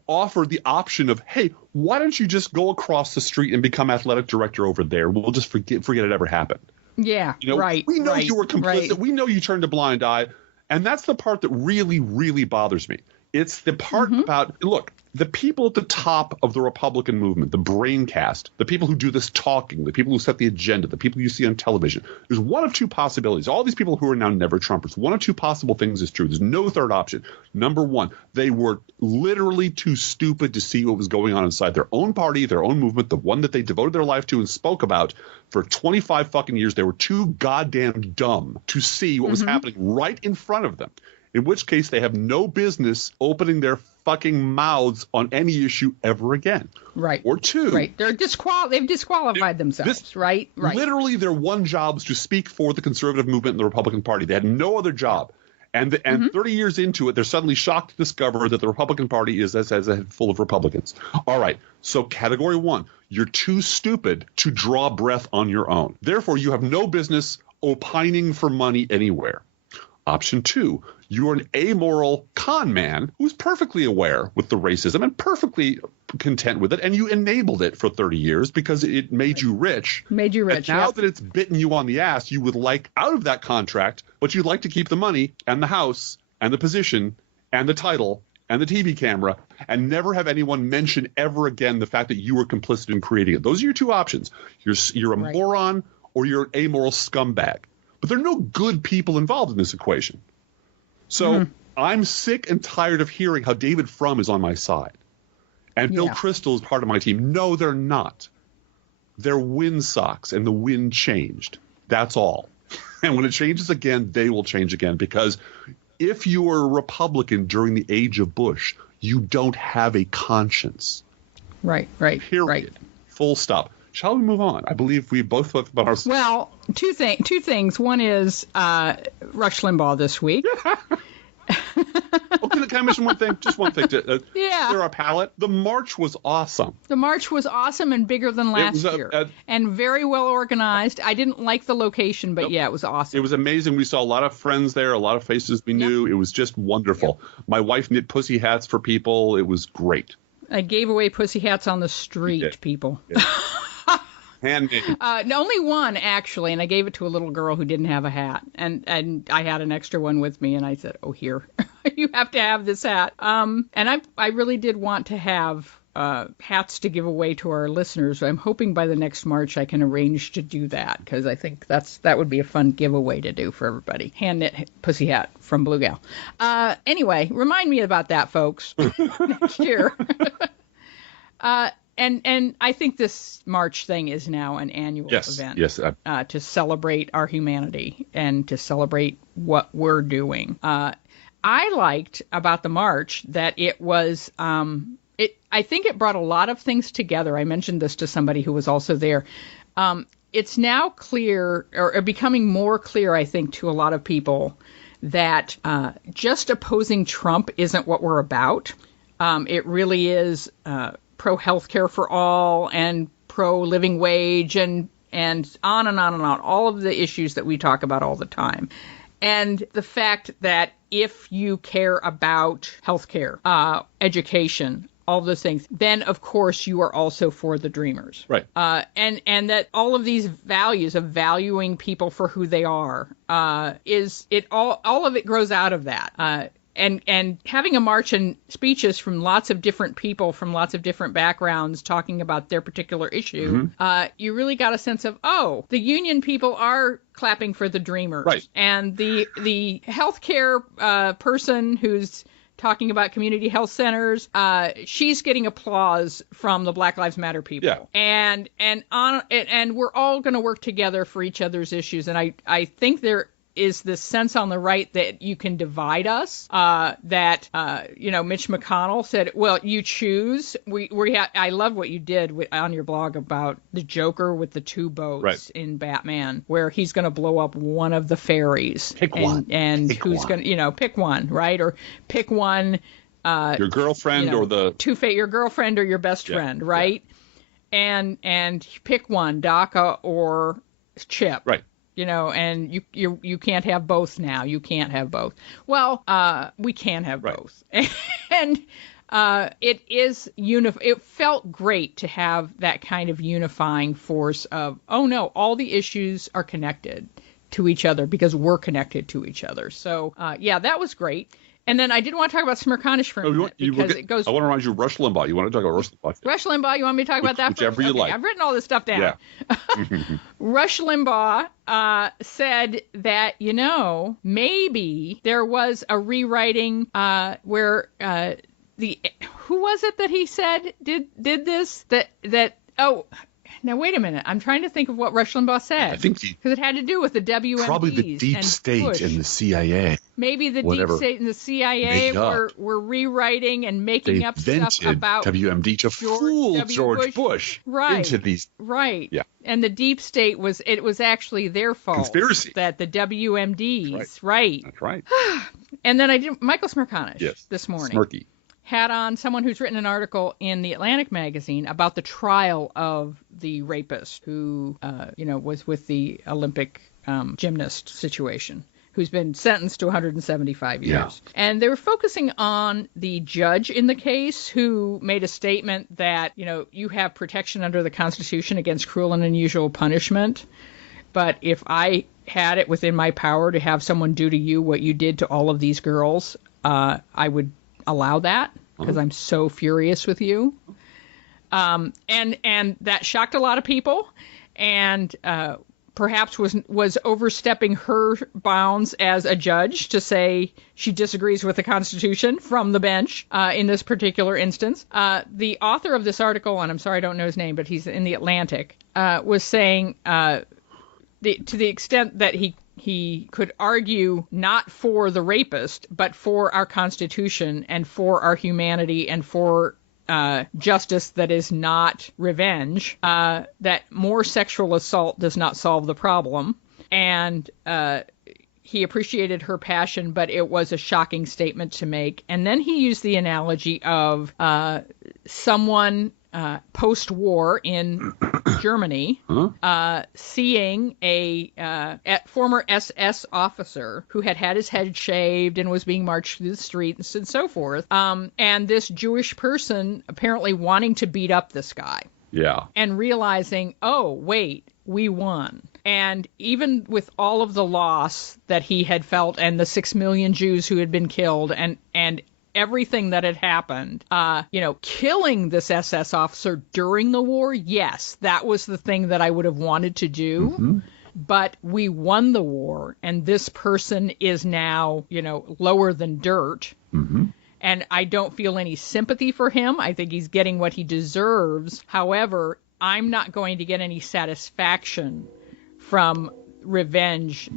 offer the option of, hey, why don't you just go across the street and become athletic director over there? We'll just forget it ever happened. Yeah, We know you were complicit. We know you turned a blind eye. And that's the part that really, really bothers me. It's the part about, look, the people at the top of the Republican movement, the brain cast, the people who do this talking, the people who set the agenda, the people you see on television, there's one of two possibilities. All these people who are now never Trumpers, one of two possible things is true. There's no third option. Number one, they were literally too stupid to see what was going on inside their own party, their own movement, the one that they devoted their life to and spoke about for 25 fucking years. They were too goddamn dumb to see what was happening right in front of them. In which case they have no business opening their fucking mouths on any issue ever again. Right. Or two. Right. They've disqualified themselves. Right. Literally, their one job was to speak for the conservative movement in the Republican Party. They had no other job. And 30 years into it, they're suddenly shocked to discover that the Republican Party is as a head full of Republicans. All right. So category one, you're too stupid to draw breath on your own. Therefore, you have no business opining for money anywhere. Option two, You're an amoral con man who's perfectly aware with the racism and perfectly content with it, and you enabled it for 30 years because it made you rich. Made you rich, and now that it's bitten you on the ass, you would like out of that contract, but you'd like to keep the money and the house and the position and the title and the TV camera and never have anyone mention ever again the fact that you were complicit in creating it. Those are your two options. You're a moron or you're an amoral scumbag. But there are no good people involved in this equation. So I'm sick and tired of hearing how David Frum is on my side and Bill Kristol is part of my team. No, they're not. They're wind socks, and the wind changed. That's all. And when it changes again, they will change again, because if you were a Republican during the age of Bush, you don't have a conscience. Right. Period. Full stop. Shall we move on? I believe we both thought about our... Well, two things. One is Rush Limbaugh this week. Can I mention one thing? Just one thing to clear our palate. The march was awesome. The march was awesome and bigger than last year. And very well organized. I didn't like the location, but it was awesome. It was amazing. We saw a lot of friends there, a lot of faces we knew. It was just wonderful. My wife knit pussy hats for people. It was great. I gave away pussy hats on the street, people. Handmade. Only one, actually, and I gave it to a little girl who didn't have a hat, and I had an extra one with me, and I said, "Oh, here, you have to have this hat." And I really did want to have hats to give away to our listeners. I'm hoping by the next March I can arrange to do that, because I think that would be a fun giveaway to do for everybody. Hand knit pussy hat from Blue Gal. Anyway, remind me about that, folks, next year. And I think this March thing is now an annual event to celebrate our humanity and to celebrate what we're doing. I liked about the March that it was, I think it brought a lot of things together. I mentioned this to somebody who was also there. It's now clear, or becoming more clear, I think, to a lot of people that just opposing Trump isn't what we're about. It really is pro-healthcare for all and pro-living wage and on and on and on, all of the issues that we talk about all the time. And the fact that if you care about healthcare, education, all those things, then of course you are also for the Dreamers. Right. And that all of these values of valuing people for who they are, all of it grows out of that. And having a march and speeches from lots of different people from lots of different backgrounds talking about their particular issue, you really got a sense of, the union people are clapping for the Dreamers. Right. And the healthcare person who's talking about community health centers, she's getting applause from the Black Lives Matter people. Yeah. And we're all going to work together for each other's issues. And I think there is this sense on the right that you can divide us, that Mitch McConnell said, well, you choose. I love what you did on your blog about the Joker with the two boats in Batman, where he's going to blow up one of the ferries. Pick one. And who's going to, pick one, right? Or pick one. Your girlfriend or the... your girlfriend or your best friend, right? Yeah. And pick one, DACA or Chip. Right. And you can't have both now. You can't have both. Well, we can have both. And it felt great to have that kind of unifying force of, oh no, all the issues are connected to each other because we're connected to each other. So, that was great. And then I did want to talk about Smirkanish for a minute because it goes... I want to remind you of Rush Limbaugh. You want to talk about Rush Limbaugh? Rush Limbaugh, you want me to talk about that? Whichever you like. I've written all this stuff down. Yeah. Rush Limbaugh said that, maybe there was a rewriting where who was it that he said did this? Now, wait a minute. I'm trying to think of what Rush Limbaugh said. I think because it had to do with the WMDs. Probably the deep state Bush. and the CIA. Maybe the deep state and the CIA were rewriting and making up stuff about WMD to fool George Bush into these. Right. Yeah. And the deep state was actually their fault. Conspiracy. That the WMDs. Right. That's right. And then Michael Smirkanish this morning. Smirky. Had on someone who's written an article in the Atlantic magazine about the trial of the rapist who, was with the Olympic gymnast situation. who's been sentenced to 175 years. Yeah. And they were focusing on the judge in the case who made a statement that, you have protection under the Constitution against cruel and unusual punishment. But if I had it within my power to have someone do to you what you did to all of these girls, I would allow that because I'm so furious with you. And that shocked a lot of people. And perhaps was overstepping her bounds as a judge to say she disagrees with the Constitution from the bench in this particular instance. The author of this article, and I'm sorry I don't know his name, but he's in the Atlantic, was saying to the extent that he could argue not for the rapist, but for our Constitution and for our humanity and for justice that is not revenge, that more sexual assault does not solve the problem. And he appreciated her passion, but it was a shocking statement to make. And then he used the analogy of someone post-war in Germany seeing a former SS officer who had his head shaved and was being marched through the streets and so forth, and this Jewish person apparently wanting to beat up this guy. Yeah. And realizing, oh, wait, we won. And even with all of the loss that he had felt and the 6 million Jews who had been killed and everything that had happened, killing this SS officer during the war, yes, that was the thing that I would have wanted to do. Mm-hmm. But we won the war, and this person is now, lower than dirt. Mm-hmm. And I don't feel any sympathy for him. I think he's getting what he deserves. However, I'm not going to get any satisfaction from revenge.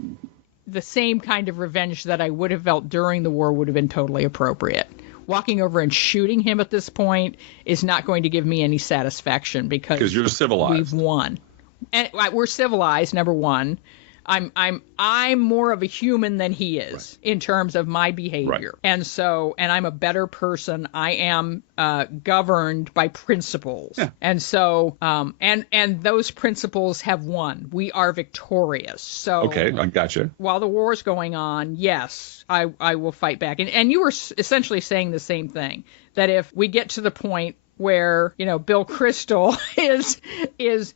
The same kind of revenge that I would have felt during the war would have been totally appropriate. Walking over and shooting him at this point is not going to give me any satisfaction because you're civilized. We've won. And we're civilized, number one. I'm more of a human than he is in terms of my behavior. Right. And I'm a better person. I am governed by principles. Yeah. And so, and those principles have won. We are victorious. So, okay, I gotcha. While the war is going on, yes, I will fight back. And you were essentially saying the same thing, that if we get to the point where, Bill Kristol is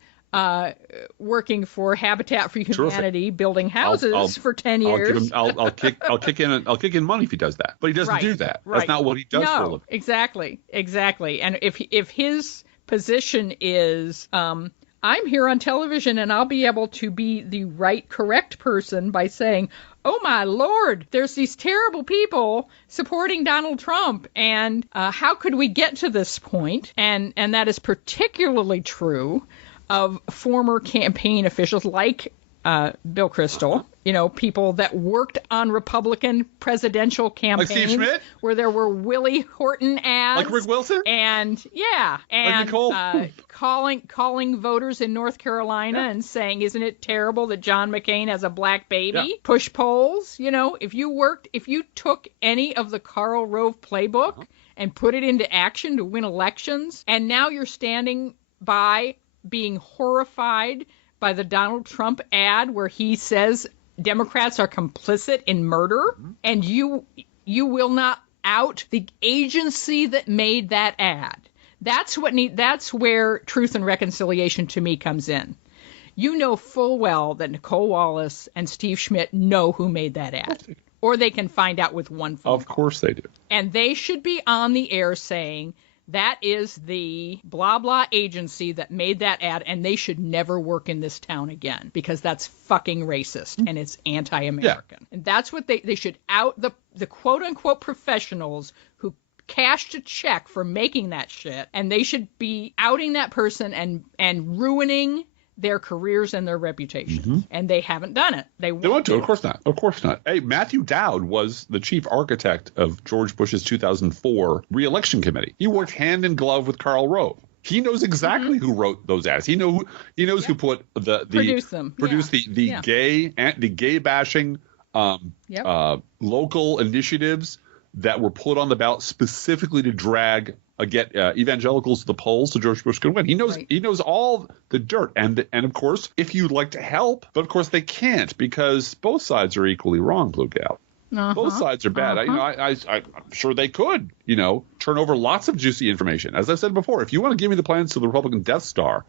working for Habitat for Humanity, terrific, building houses for 10 years. I'll kick in money if he does that. But he doesn't do that. Right. That's not what he does for a living. Exactly. And if his position is, I'm here on television and I'll be able to be the correct person by saying, oh my Lord, there's these terrible people supporting Donald Trump, and how could we get to this point? And that is particularly true of former campaign officials like Bill Kristol, people that worked on Republican presidential campaigns, like Steve Schmidt, where there were Willie Horton ads, like Rick Wilson, and like Nicole. calling voters in North Carolina and saying, "Isn't it terrible that John McCain has a black baby?" Yeah. Push polls. If you took any of the Karl Rove playbook and put it into action to win elections, and now you're standing by being horrified by the Donald Trump ad where he says Democrats are complicit in murder, and you will not out the agency that made that ad. That's where Truth and Reconciliation to me comes in. You know full well that Nicole Wallace and Steve Schmidt know who made that ad, or they can find out with one phone call. Of course they do. And they should be on the air saying, that is the blah, blah agency that made that ad, and they should never work in this town again because that's fucking racist and it's anti-American. Yeah. And that's what they should out the quote-unquote professionals who cashed a check for making that shit, and they should be outing that person and ruining their careers and their reputations. Mm-hmm. And they haven't done it. They want to. Of course not. Of course not. Hey, Matthew Dowd was the chief architect of George Bush's 2004 re-election committee. He worked hand in glove with Karl Rove. He knows exactly who wrote those ads. He knows who put produced the gay bashing local initiatives that were put on the ballot specifically to drag get evangelicals to the polls so George Bush can win. He knows all the dirt. And of course, if you'd like to help, but of course they can't because both sides are equally wrong, Blue Gal. Both sides are bad. I'm sure they could, turn over lots of juicy information. As I said before, if you want to give me the plans to the Republican Death Star,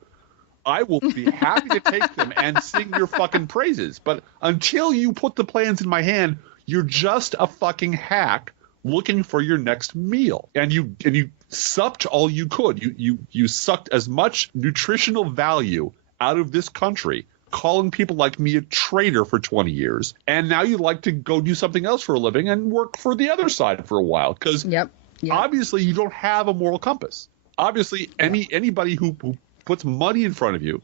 I will be happy to take them and sing your fucking praises. But until you put the plans in my hand, you're just a fucking hack looking for your next meal. And you supped all you could. You sucked as much nutritional value out of this country, calling people like me a traitor for 20 years. And now you'd like to go do something else for a living and work for the other side for a while. Because obviously you don't have a moral compass. Obviously anybody who puts money in front of you.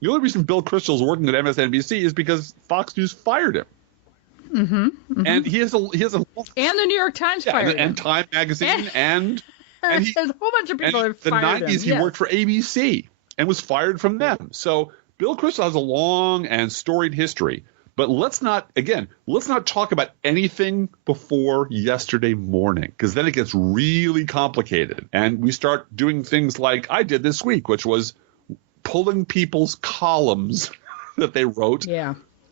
The only reason Bill Kristol's working at MSNBC is because Fox News fired him. And he has a and the New York Times fired him. And Time Magazine and there's a whole bunch of people that fired him. The 90s he worked for ABC and was fired from them. So Bill Kristol has a long and storied history. But let's not talk about anything before yesterday morning, because then it gets really complicated. And we start doing things like I did this week, which was pulling people's columns that they wrote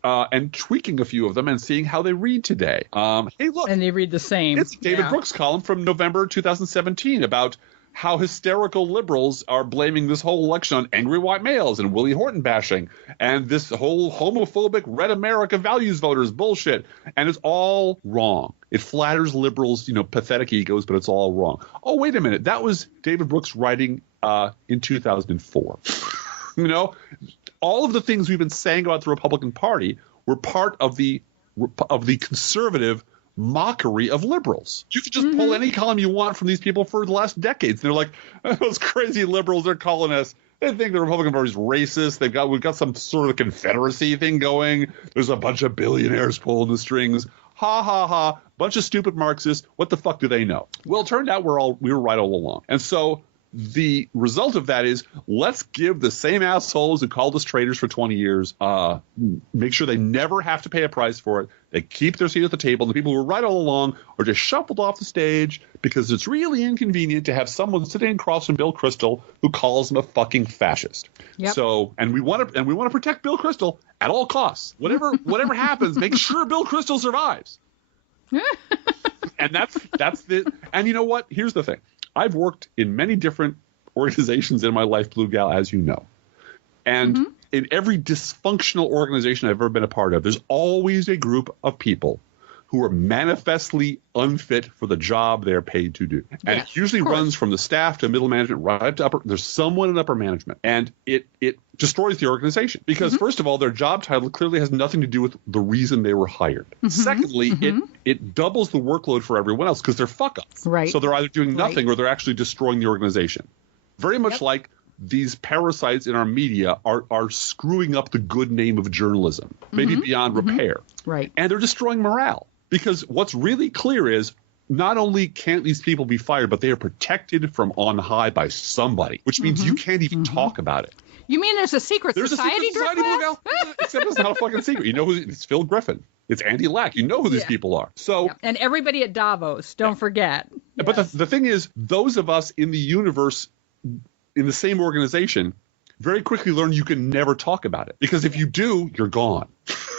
and tweaking a few of them and seeing how they read today. Hey, look. And they read the same. It's David Brooks' column from November 2017 about how hysterical liberals are blaming this whole election on angry white males and Willie Horton bashing and this whole homophobic red America values voters bullshit. And it's all wrong. It flatters liberals, pathetic egos, but it's all wrong. Oh, wait a minute. That was David Brooks writing in 2004. All of the things we've been saying about the Republican Party were part of the conservative mockery of liberals. You could just pull any column you want from these people for the last decades. They're like, those crazy liberals are calling us. They think the Republican Party is racist. We've got some sort of Confederacy thing going. There's a bunch of billionaires pulling the strings. Ha ha ha. Bunch of stupid Marxists. What the fuck do they know? Well, it turned out we were right all along. And so the result of that is let's give the same assholes who called us traitors for 20 years, make sure they never have to pay a price for it. They keep their seat at the table. The people who were right all along are just shuffled off the stage because it's really inconvenient to have someone sitting across from Bill Kristol who calls him a fucking fascist. Yep. So, and we want to protect Bill Kristol at all costs. Whatever happens, make sure Bill Kristol survives. And that's the. And you know what? Here's the thing. I've worked in many different organizations in my life, Blue Gal, as you know. And in every dysfunctional organization I've ever been a part of, there's always a group of people who are manifestly unfit for the job they're paid to do. And it usually runs from the staff to middle management right up to upper. There's someone in upper management. And it destroys the organization because, first of all, their job title clearly has nothing to do with the reason they were hired. Secondly, it doubles the workload for everyone else because they're fuck-ups. Right. So they're either doing nothing or they're actually destroying the organization. Very much like these parasites in our media are screwing up the good name of journalism, maybe beyond repair. Right. And they're destroying morale. Because what's really clear is not only can't these people be fired, but they are protected from on high by somebody, which means you can't even talk about it. You mean there's a secret society? Except it's not a fucking secret. You know who it's Phil Griffin. It's Andy Lack. You know who these people are. So and everybody at Davos, don't forget. But the thing is, those of us in the universe in the same organization very quickly learn you can never talk about it. Because if you do, you're gone.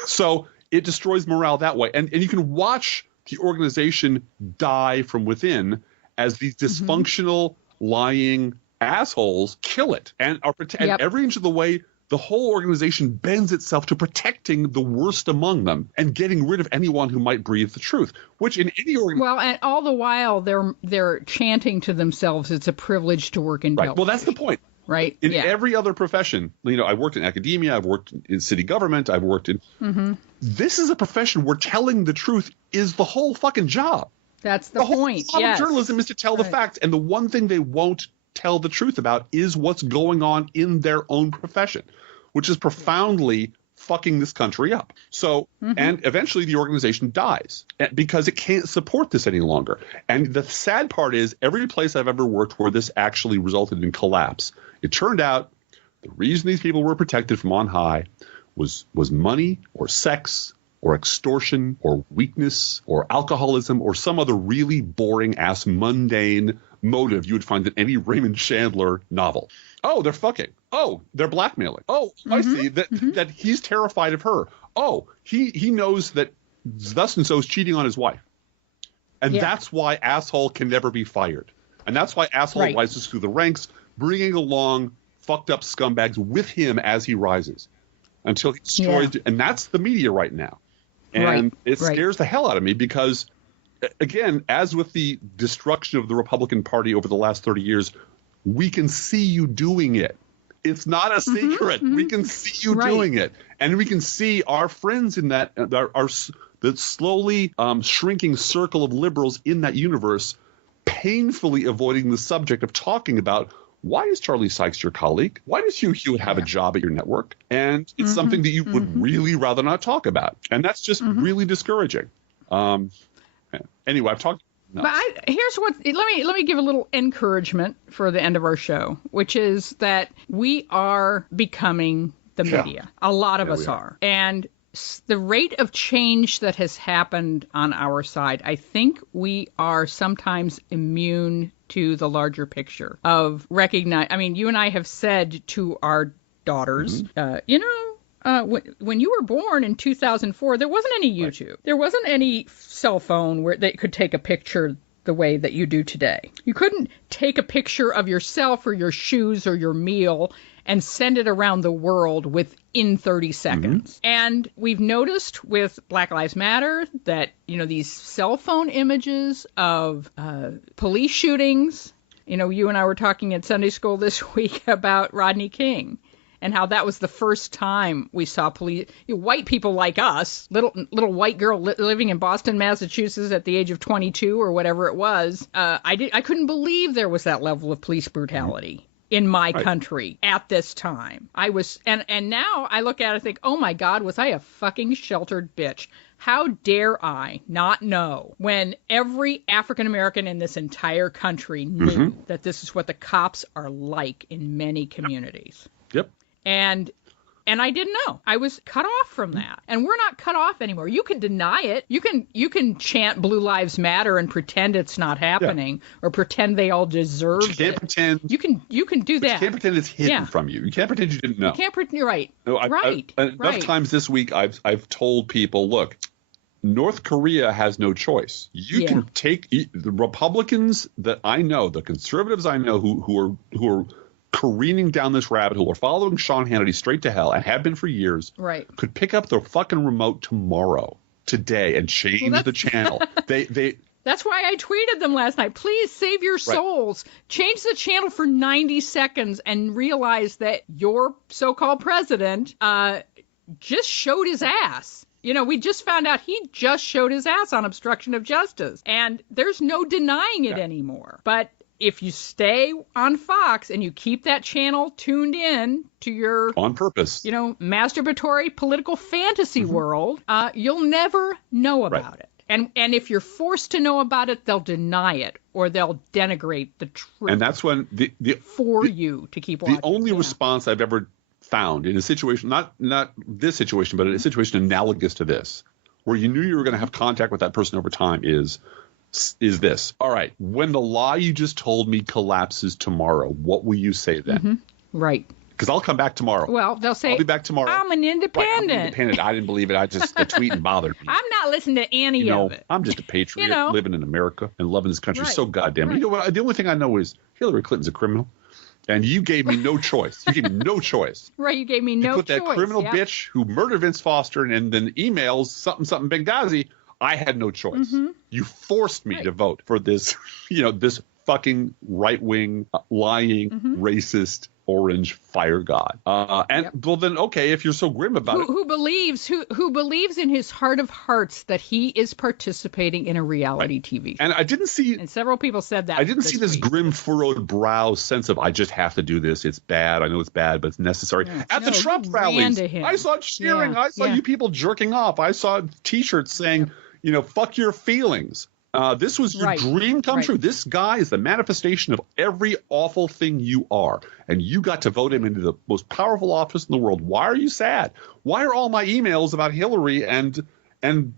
So it destroys morale that way. And you can watch the organization die from within as these dysfunctional, lying assholes kill it. And every inch of the way, the whole organization bends itself to protecting the worst among them and getting rid of anyone who might breathe the truth, which in any organization... Well, and all the while, they're chanting to themselves, it's a privilege to work in television. Right. Well, that's the point. Right. In every other profession, I worked in academia, I've worked in city government, I've worked in... This is a profession where telling the truth is the whole fucking job. That's the point, The whole job of journalism is to tell the facts, and the one thing they won't tell the truth about is what's going on in their own profession, which is profoundly fucking this country up. So, and eventually the organization dies because it can't support this any longer. And the sad part is every place I've ever worked where this actually resulted in collapse, it turned out the reason these people were protected from on high was money or sex or extortion or weakness or alcoholism or some other really boring ass mundane motive you would find in any Raymond Chandler novel. Oh, they're fucking. Oh, they're blackmailing. Oh, I see that he's terrified of her. Oh, he knows that thus and so is cheating on his wife. And that's why asshole can never be fired. And that's why asshole rises through the ranks, bringing along fucked up scumbags with him as he rises until he destroys. And that's the media right now. And it scares the hell out of me because, again, as with the destruction of the Republican Party over the last 30 years, we can see you doing it. It's not a secret. We can see you doing it. And we can see our friends in that, the slowly shrinking circle of liberals in that universe painfully avoiding the subject of talking about, why is Charlie Sykes your colleague? Why does Hugh Hewitt have a job at your network? And it's something that you would really rather not talk about. And that's just really discouraging. Anyway, I've talked. But here's what. Let me give a little encouragement for the end of our show, which is that we are becoming the media. A lot of us are. And the rate of change that has happened on our side, I think we are sometimes immune to the larger picture of recognize. I mean, you and I have said to our daughters, when you were born in 2004, there wasn't any YouTube. There wasn't any cell phone where they could take a picture the way that you do today. You couldn't take a picture of yourself or your shoes or your meal and send it around the world within 30 seconds. And we've noticed with Black Lives Matter that, these cell phone images of police shootings, you and I were talking at Sunday school this week about Rodney King and how that was the first time we saw police, white people like us, little white girl living in Boston, Massachusetts at the age of 22 or whatever it was. I couldn't believe there was that level of police brutality in my country at this time. I was, and now I look at it and think, oh my God, was I a fucking sheltered bitch? How dare I not know when every African American in this entire country knew that this is what the cops are like in many communities. Yep. And I didn't know. I was cut off from that. And we're not cut off anymore. You can deny it. You can chant Blue Lives Matter and pretend it's not happening or pretend they all deserve it. You can't pretend. You can do that. You can't pretend it's hidden from you. You can't pretend you didn't know. You can't pretend. You're right. No, enough times this week I've told people, look, North Korea has no choice. You can take the Republicans that I know, the conservatives I know who are careening down this rabbit hole, are following Sean Hannity straight to hell and have been for years, could pick up their fucking remote tomorrow, today, and change the channel. That's why I tweeted them last night. Please save your souls. Change the channel for 90 seconds and realize that your so-called president just showed his ass. We just found out he just showed his ass on obstruction of justice. And there's no denying it anymore. But if you stay on Fox and you keep that channel tuned in to your on purpose, masturbatory political fantasy world, you'll never know about it. And if you're forced to know about it, they'll deny it or they'll denigrate the truth. And that's when you to keep watching. The only response I've ever found in a situation, not this situation, but in a situation analogous to this, where you knew you were going to have contact with that person over time is this. All right, when the lie you just told me collapses tomorrow, what will you say then? Right. Because I'll come back tomorrow. Well, they'll say, I'll be back tomorrow. I'm an independent. Right, I'm independent. I didn't believe it. The tweeting bothered me. I'm not listening to any of it. I'm just a patriot living in America and loving this country so goddamn. You know what? The only thing I know is Hillary Clinton's a criminal. And you gave me no choice. You gave me no choice. Right, you gave me no choice. You put that criminal bitch who murdered Vince Foster and then emails something Benghazi. I had no choice. You forced me to vote for this, this fucking right-wing, lying, racist, orange fire god. Well, then, okay, if you're so grim about it. Who believes in his heart of hearts that he is participating in a reality TV show. And I didn't see. And several people said that. I didn't see this grim, furrowed brow sense of, I just have to do this. It's bad. I know it's bad, but it's necessary. At the Trump rallies, I saw cheering. I saw you people jerking off. I saw T-shirts saying, fuck your feelings. This was your dream come true. This guy is the manifestation of every awful thing you are. And you got to vote him into the most powerful office in the world. Why are you sad? Why are all my emails about Hillary and Bill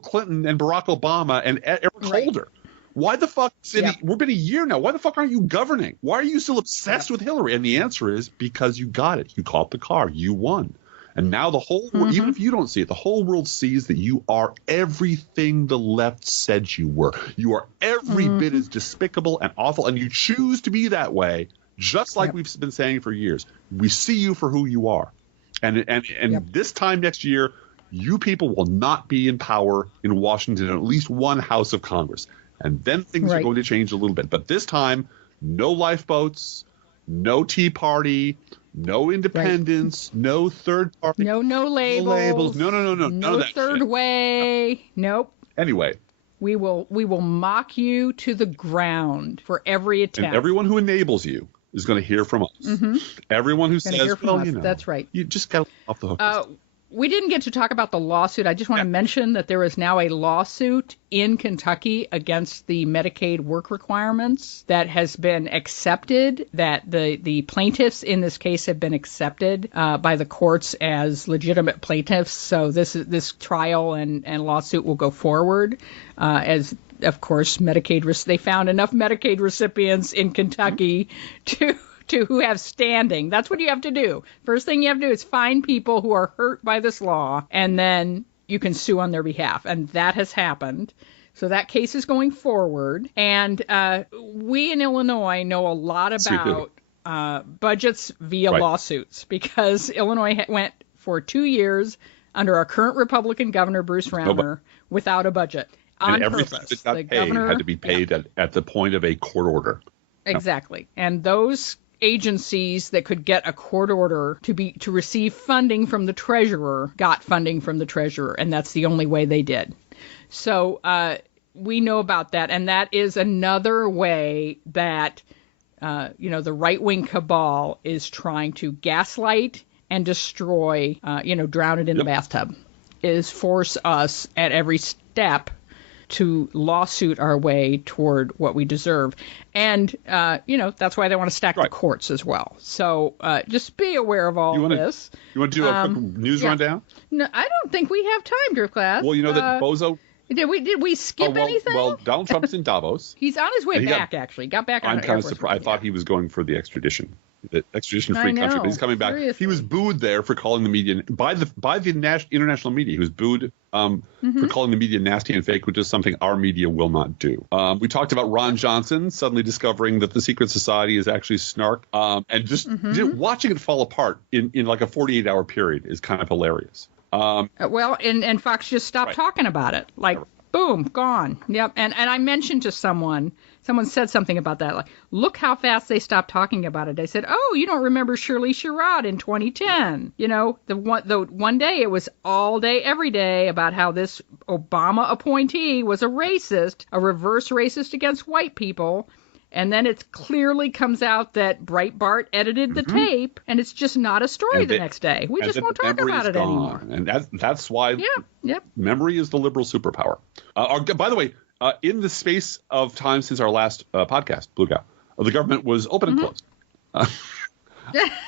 Clinton and Barack Obama and Eric Holder? Why the fuck, Cindy? We've been a year now. Why the fuck aren't you governing? Why are you still obsessed with Hillary? And the answer is because you got it. You caught the car. You won. And now the whole world, even if you don't see it, the whole world sees that you are everything the left said you were. You are every bit as despicable and awful, and you choose to be that way, just like we've been saying for years. We see you for who you are. And this time next year, you people will not be in power in Washington in at least one house of Congress. And then things are going to change a little bit. But this time, no lifeboats, no Tea Party, no independents, no third party. No labels. No. None of that third shit. way. Nope. Anyway. We will mock you to the ground for every attempt. And everyone who enables you is going to hear from us. Everyone who says, well, you know. That's right. You just got off the hook. We didn't get to talk about the lawsuit. I just want to mention that there is now a lawsuit in Kentucky against the Medicaid work requirements that has been accepted, that the plaintiffs in this case have been accepted by the courts as legitimate plaintiffs. So this trial and lawsuit will go forward as, of course, they found enough Medicaid recipients in Kentucky to who have standing. That's what you have to do. First thing you have to do is find people who are hurt by this law, and then you can sue on their behalf. And that has happened. So that case is going forward. And we in Illinois know a lot about budgets via lawsuits, because Illinois went for 2 years under our current Republican governor, Bruce Rauner, without a budget on everything purpose. That got paid had to be paid at the point of a court order. Exactly. And those agencies that could get a court order to receive funding from the treasurer got funding from the treasurer, and that's the only way they did. So we know about that, and that is another way that the right-wing cabal is trying to gaslight and destroy, drown it in the bathtub, is force us at every step to lawsuit our way toward what we deserve. And, that's why they want to stack the courts as well. So just be aware of all this. You want to do a quick news rundown? No, I don't think we have time, Drift Class. Well, you know that Bozo... Did we skip anything? Well, Donald Trump's in Davos. He's on his way back, actually. Got back on I'm kind of surprised. I thought he was going for the extradition. The extradition-free country, but he's coming back. Seriously. He was booed there for calling the media by the international media. He was booed for calling the media nasty and fake, which is something our media will not do. We talked about Ron Johnson suddenly discovering that the secret society is actually snark, and just watching it fall apart in like a 48-hour period is kind of hilarious. And Fox just stopped talking about it. Like, boom, gone. Yep. And I mentioned to someone said something about that. Like, look how fast they stopped talking about it. I said, oh, you don't remember Shirley Sherrod in 2010. The one day it was all day, every day about how this Obama appointee was a racist, a reverse racist against white people. And then it clearly comes out that Breitbart edited the tape, and it's just not a story the next day. We just won't talk about it anymore. And that's why memory is the liberal superpower. By the way, in the space of time since our last podcast, Blue Cow, the government was open and closed. I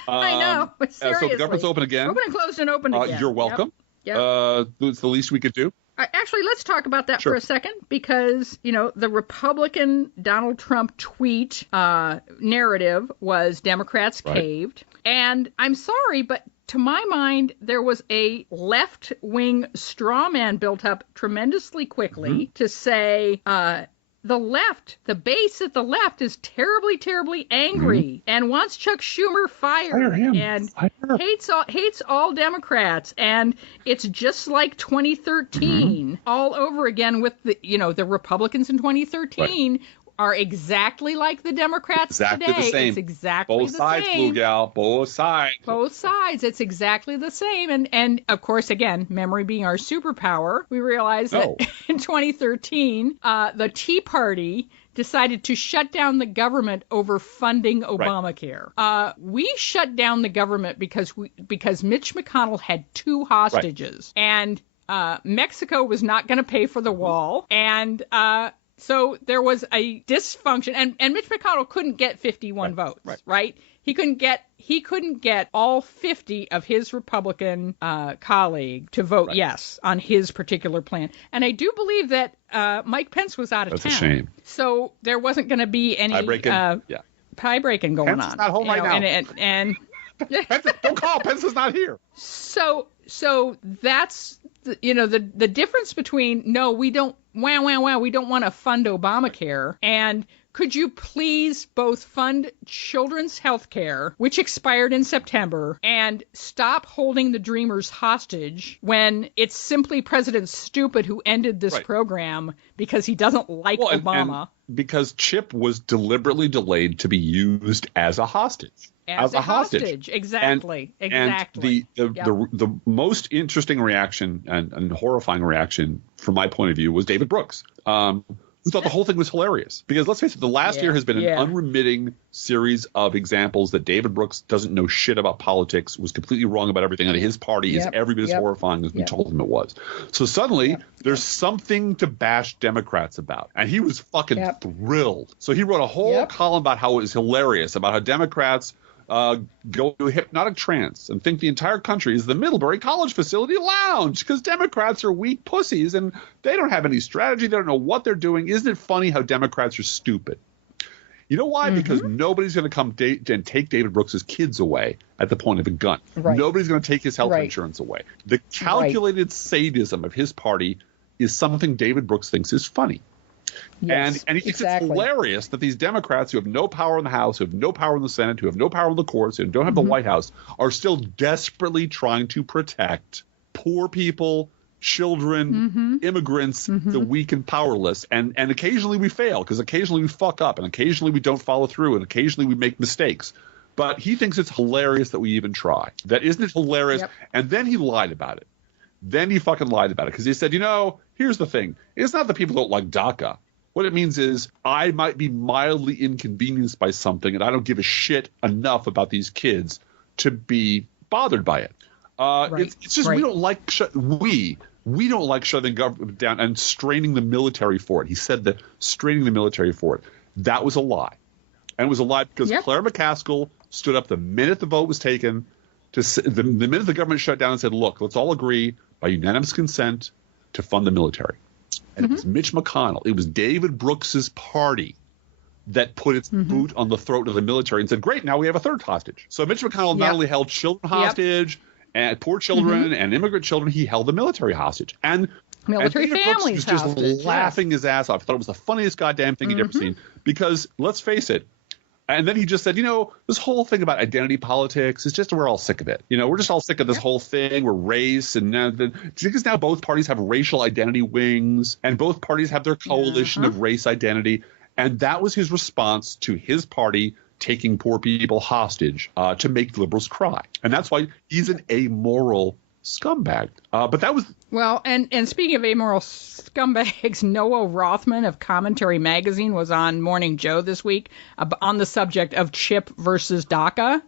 know. Seriously. So the government's open again. Open and closed and open again. You're welcome. Yep. It's the least we could do. Actually, let's talk about that for a second, because, the Republican Donald Trump tweet narrative was Democrats caved. And I'm sorry, but to my mind, there was a left-wing straw man built up tremendously quickly to say the base at the left is terribly, terribly angry and wants Chuck Schumer fired and hates all Democrats. And it's just like 2013 all over again with the Republicans in 2013 are exactly like the Democrats today. The same. It's exactly both the sides, same. Blue Gal. Both sides. Both sides. It's exactly the same. And of course, again, memory being our superpower, we realized that in 2013, the Tea Party decided to shut down the government over funding Obamacare. We shut down the government because Mitch McConnell had 2 hostages, and Mexico was not going to pay for the wall, and so there was a dysfunction, and Mitch McConnell couldn't get 51 votes, right? He couldn't get all 50 of his Republican colleague to vote yes on his particular plan. And I do believe that Mike Pence was out of town. That's a shame. So there wasn't going to be any tie breaking going Pence on. is not home right now. And Pence, don't call. Pence is not here. So that's the difference between no, we don't we don't want to fund Obamacare, and could you please both fund children's health care, which expired in September, and stop holding the Dreamers hostage when it's simply President Stupid who ended this program because he doesn't like Obama. And because CHIP was deliberately delayed to be used as a hostage. As a hostage. Exactly. And the most interesting reaction and horrifying reaction from my point of view was David Brooks, who thought the whole thing was hilarious. Because let's face it, the last year has been an unremitting series of examples that David Brooks doesn't know shit about politics, was completely wrong about everything, and his party is every bit as horrifying as we told him it was. So suddenly, there's something to bash Democrats about. And he was fucking thrilled. So he wrote a whole column about how it was hilarious, about how Democrats go to a hypnotic trance and think the entire country is the Middlebury College Facility Lounge because Democrats are weak pussies and they don't have any strategy. They don't know what they're doing. Isn't it funny how Democrats are stupid? You know why? Because nobody's going to come and take David Brooks's kids away at the point of a gun. Nobody's going to take his health insurance away. The calculated sadism of his party is something David Brooks thinks is funny. Yes, and he thinks it's hilarious that these Democrats who have no power in the House, who have no power in the Senate, who have no power in the courts, who don't have the White House, are still desperately trying to protect poor people, children, immigrants, the weak and powerless. And occasionally we fail because occasionally we fuck up and occasionally we don't follow through and occasionally we make mistakes. But he thinks it's hilarious that we even try. That isn't it hilarious? And then he lied about it. Then he fucking lied about it because he said, here's the thing. It's not that people don't like DACA. What it means is I might be mildly inconvenienced by something and I don't give a shit enough about these kids to be bothered by it. It's just we don't like we don't like shutting government down and straining the military for it. He said that straining the military for it. That was a lie. And it was a lie because Claire McCaskill stood up the minute the vote was taken the minute the government shut down and said, look, let's all agree by unanimous consent to fund the military. And it was Mitch McConnell. It was David Brooks's party that put its boot on the throat of the military and said, great, now we have a third hostage. So Mitch McConnell not only held children hostage and poor children and immigrant children, he held the military hostage. And military David families Brooks was just laughing his ass off. I thought it was the funniest goddamn thing he'd ever seen. Because let's face it, and then he just said, this whole thing about identity politics is just we're all sick of it. We're just all sick of this whole thing. We're race. And because now both parties have racial identity wings and both parties have their coalition of race identity. And that was his response to his party taking poor people hostage to make liberals cry. And that's why he's an amoral scumbag. But that was and speaking of amoral scumbags, Noah Rothman of Commentary Magazine was on Morning Joe this week on the subject of CHIP versus DACA.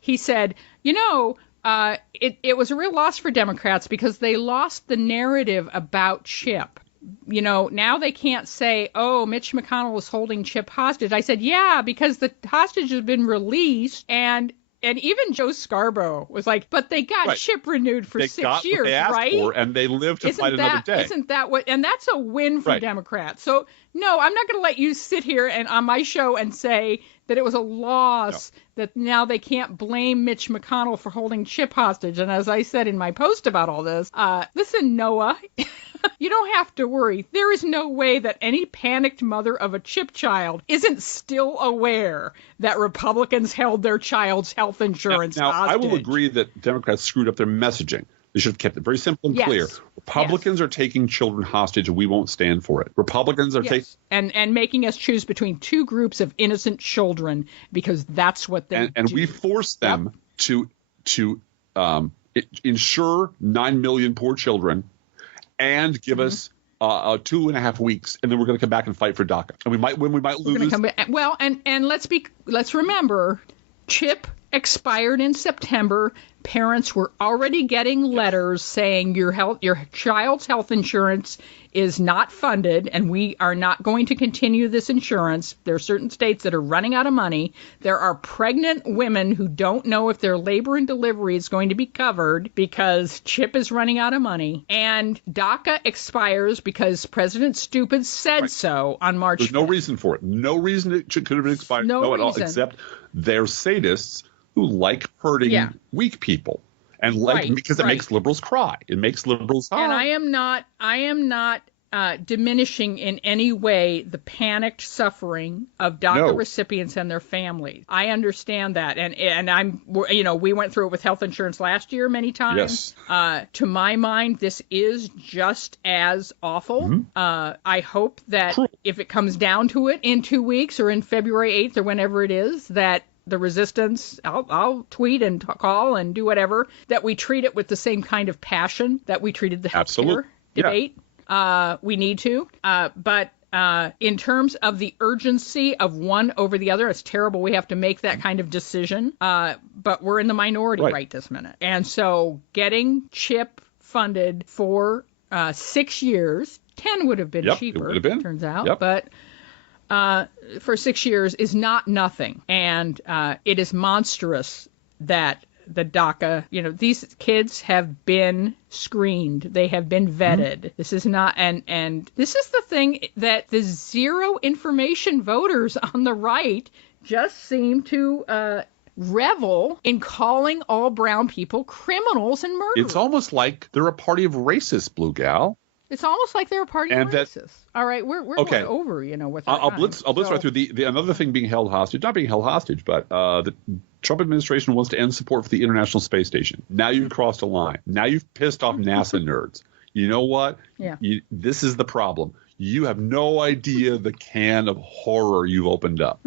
He said, it was a real loss for Democrats because they lost the narrative about CHIP. Now they can't say, oh, Mitch McConnell was holding CHIP hostage. I said, yeah, because the hostage has been released and even Joe Scarborough was like, but they got CHIP renewed for 6 years, right? And they lived to fight another day. Isn't that what? And that's a win for Democrats. So, no, I'm not going to let you sit here and on my show and say that it was a loss, that now they can't blame Mitch McConnell for holding CHIP hostage. And as I said in my post about all this, listen, Noah, you don't have to worry. There is no way that any panicked mother of a CHIP child isn't still aware that Republicans held their child's health insurance hostage. I will agree that Democrats screwed up their messaging. They should have kept it very simple and clear. Republicans are taking children hostage, and we won't stand for it. Republicans are taking and making us choose between two groups of innocent children because that's what they do. And we force them to insure 9 million poor children and give us 2.5 weeks, and then we're going to come back and fight for DACA. And we might win, we might lose. And let's remember, CHIP expired in September. parents were already getting letters saying your child's health insurance is not funded and we are not going to continue this insurance. There are certain states that are running out of money. There are pregnant women who don't know if their labor and delivery is going to be covered because CHIP is running out of money. And DACA expires because President Stupid said so on March 5th. There's no reason for it. No reason it could have been expired. No at all, except they're sadists who like hurting weak people. And because it makes liberals cry. It makes liberals And I am not diminishing in any way the panicked suffering of DACA recipients and their families. I understand that. And we went through it with health insurance last year many times. Yes. To my mind, this is just as awful. Mm-hmm. I hope that if it comes down to it in 2 weeks or in February 8th or whenever it is, that the resistance, I'll tweet and call and do whatever, that we treat it with the same kind of passion that we treated the healthcare debate. We need to. But in terms of the urgency of one over the other, it's terrible we have to make that kind of decision. But we're in the minority right this minute. And so getting CHIP funded for 6 years, 10 would have been cheaper, it turns out. But for 6 years is not nothing. And it is monstrous that the DACA, these kids have been screened. They have been vetted. Mm-hmm. This is not, and this is the thing that the zero information voters on the right just seem to revel in calling all brown people criminals and murderers. It's almost like they're a party of racists, Blue Gal. It's almost like they're a party of racists. All right, we're going over, with our I'll blitz right through the another thing being held hostage, not being held hostage, but the Trump administration wants to end support for the International Space Station. Now you've crossed a line. Now you've pissed off NASA nerds. You know what? Yeah. This is the problem. You have no idea the can of horror you've opened up.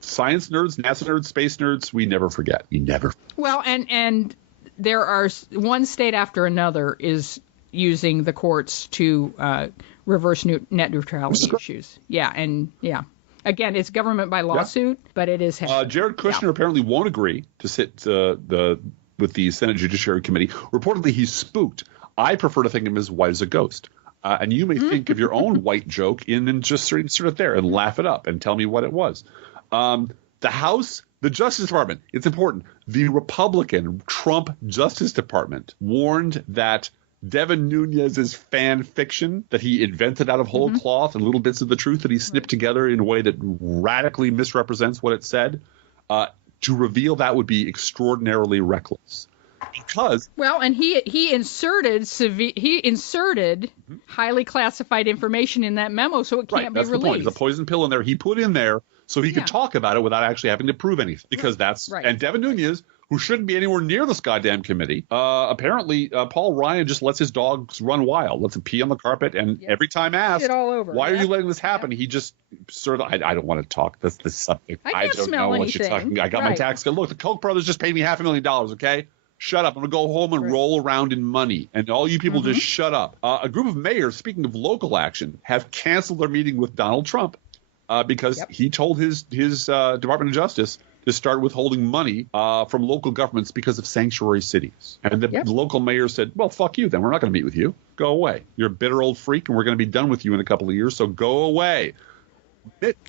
Science nerds, NASA nerds, space nerds, we never forget. We never. Well, and there are one state after another is using the courts to reverse net neutrality issues. Again, it's government by lawsuit, but it is. Jared Kushner apparently won't agree to sit with the Senate Judiciary Committee. Reportedly, he's spooked. I prefer to think of him as white as a ghost. And you may think of your own white joke and just insert it there and laugh it up and tell me what it was. The House, the Justice Department, it's important. The Republican Trump Justice Department warned that Devin Nunes's fan fiction that he invented out of whole cloth and little bits of the truth that he snipped together in a way that radically misrepresents what it said, to reveal that would be extraordinarily reckless. Because and he inserted highly classified information in that memo, so it can't be released. The point. There's a poison pill in there. He put in there so he could talk about it without actually having to prove anything. Because that's and Devin Nunes, who shouldn't be anywhere near this goddamn committee, apparently Paul Ryan just lets his dogs run wild, lets them pee on the carpet, and every time asked, why are you letting this happen? He just sort of, I don't want to talk. That's the subject. I don't know what you're talking. I got my tax bill. Look, the Koch brothers just paid me $500,000. Okay. Shut up. I'm going to go home and roll around in money. And all you people just shut up. A group of mayors, speaking of local action, have canceled their meeting with Donald Trump because he told his Department of Justice to start withholding money from local governments because of sanctuary cities. And the local mayor said, well, fuck you then. We're not going to meet with you. Go away. You're a bitter old freak, and we're going to be done with you in a couple of years, so go away.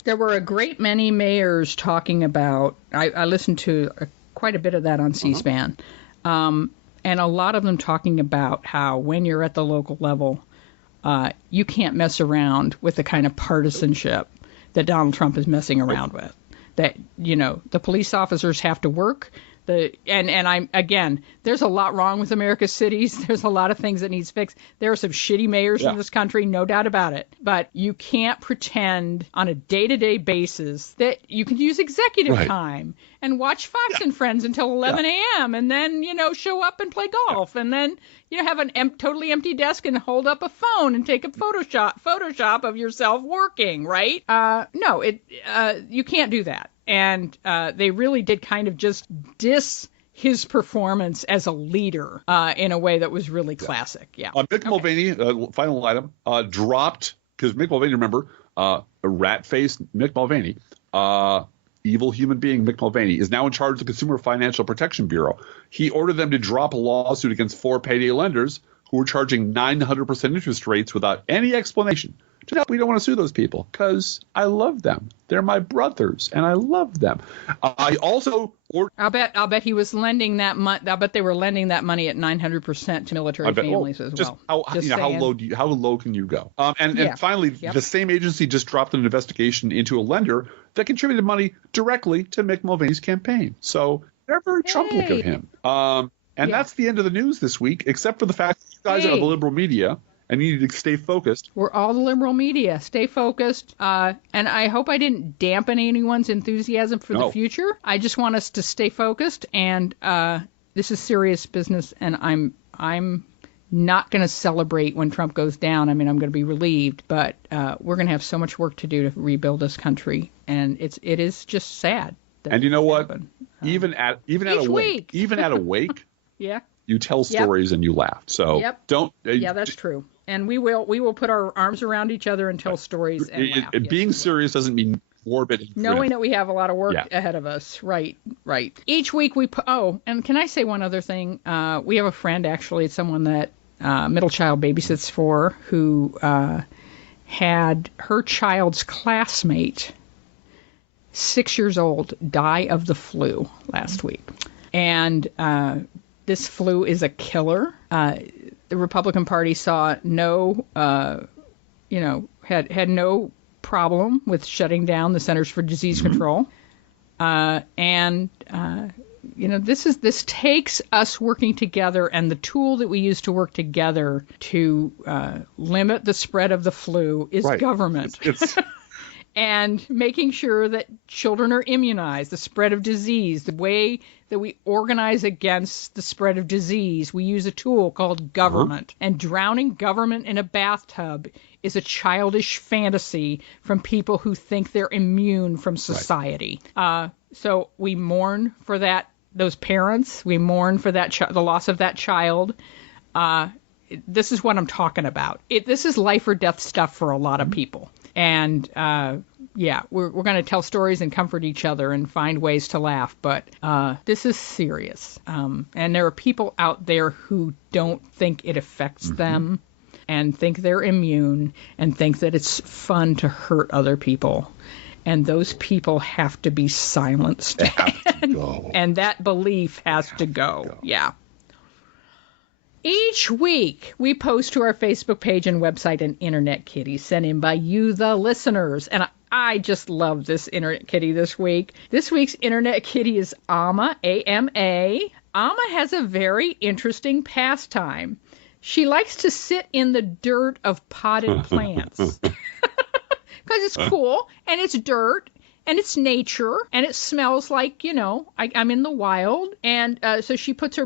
There were a great many mayors talking about – I listened to quite a bit of that on C-SPAN. And a lot of them talking about how when you're at the local level, you can't mess around with the kind of partisanship that Donald Trump is messing around with. That, the police officers have to work. There's a lot wrong with America's cities. There's a lot of things that needs fixed. There are some shitty mayors in this country, no doubt about it. But you can't pretend on a day-to-day basis that you can use executive time and watch Fox and Friends until 11 a.m. and then, show up and play golf and then, have an totally empty desk and hold up a phone and take a Photoshop of yourself working, right? No, you can't do that. And they really did kind of just diss his performance as a leader in a way that was really classic. Mick Mulvaney, final item, dropped, because Mick Mulvaney, remember, a rat-faced Mick Mulvaney, evil human being, Mick Mulvaney, is now in charge of the Consumer Financial Protection Bureau. He ordered them to drop a lawsuit against 4 payday lenders who were charging 900% interest rates without any explanation. We don't want to sue those people because I love them. They're my brothers, and I love them. I also I'll bet he was lending that money. I'll bet they were lending that money at 900% to military families as well. How low can you go? And finally, the same agency just dropped an investigation into a lender that contributed money directly to Mick Mulvaney's campaign. So they're very Trump-like of him. And that's the end of the news this week, except for the fact that you guys are the liberal media. And you need to stay focused. We're all the liberal media. Stay focused. And I hope I didn't dampen anyone's enthusiasm for the future. I just want us to stay focused. And this is serious business. And I'm not going to celebrate when Trump goes down. I mean, I'm going to be relieved. But we're going to have so much work to do to rebuild this country. And it is just sad. And you know what? Even at a wake, yeah, you tell stories and you laugh. So don't. Yeah, that's true. And we will put our arms around each other and tell stories and laugh. Being serious doesn't mean morbid. Knowing that we have a lot of work ahead of us. Right. Each week and can I say one other thing? We have a friend, actually, someone that middle child babysits for, who had her child's classmate, 6 years old, die of the flu last week. And this flu is a killer. The Republican Party saw had no problem with shutting down the Centers for Disease Control. This takes us working together, and the tool that we use to work together to limit the spread of the flu is government. And making sure that children are immunized, the spread of disease, the way that we organize against the spread of disease, we use a tool called government. And drowning government in a bathtub is a childish fantasy from people who think they're immune from society. So we mourn for those parents. We mourn for the loss of that child. This is what I'm talking about. This is life or death stuff for a lot of people. And we're going to tell stories and comfort each other and find ways to laugh. But this is serious. And there are people out there who don't think it affects them and think they're immune and think that it's fun to hurt other people. And those people have to be silenced. They have to go. And that belief has to go. Yeah. Each week, we post to our Facebook page and website an Internet Kitty sent in by you, the listeners. And I just love this Internet Kitty this week. This week's Internet Kitty is Amma, A-M-A. Amma has a very interesting pastime. She likes to sit in the dirt of potted plants. Because it's cool, and it's dirt, and it's nature, and it smells like, I'm in the wild. And so she puts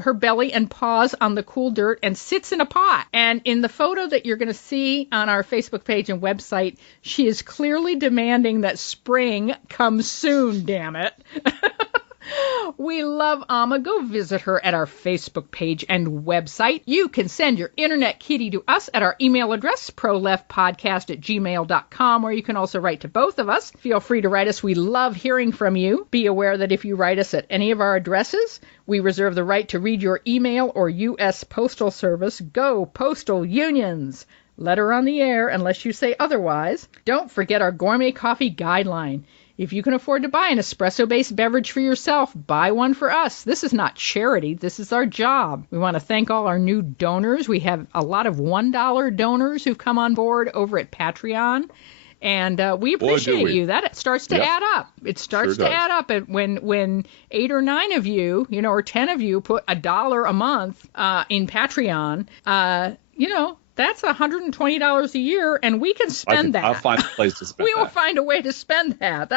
her belly and paws on the cool dirt and sits in a pot. And in the photo that you're going to see on our Facebook page and website, she is clearly demanding that spring comes soon, damn it. We love Amma. Go visit her at our Facebook page and website. You can send your Internet Kitty to us at our email address, proleftpodcast@gmail.com, or you can also write to both of us. Feel free to write us. We love hearing from you. Be aware that if you write us at any of our addresses, we reserve the right to read your email or U.S. Postal Service. Go Postal Unions! Letter on the air unless you say otherwise. Don't forget our gourmet coffee guideline. If you can afford to buy an espresso-based beverage for yourself, buy one for us. This is not charity. This is our job. We want to thank all our new donors. We have a lot of $1 donors who've come on board over at Patreon. And we appreciate you. That starts to add up. It starts to add up. And when 8 or 9 of you, or 10 of you put $1 a month in Patreon, that's $120 a year, and we can spend that. I'll find a place to spend We will find a way to spend that.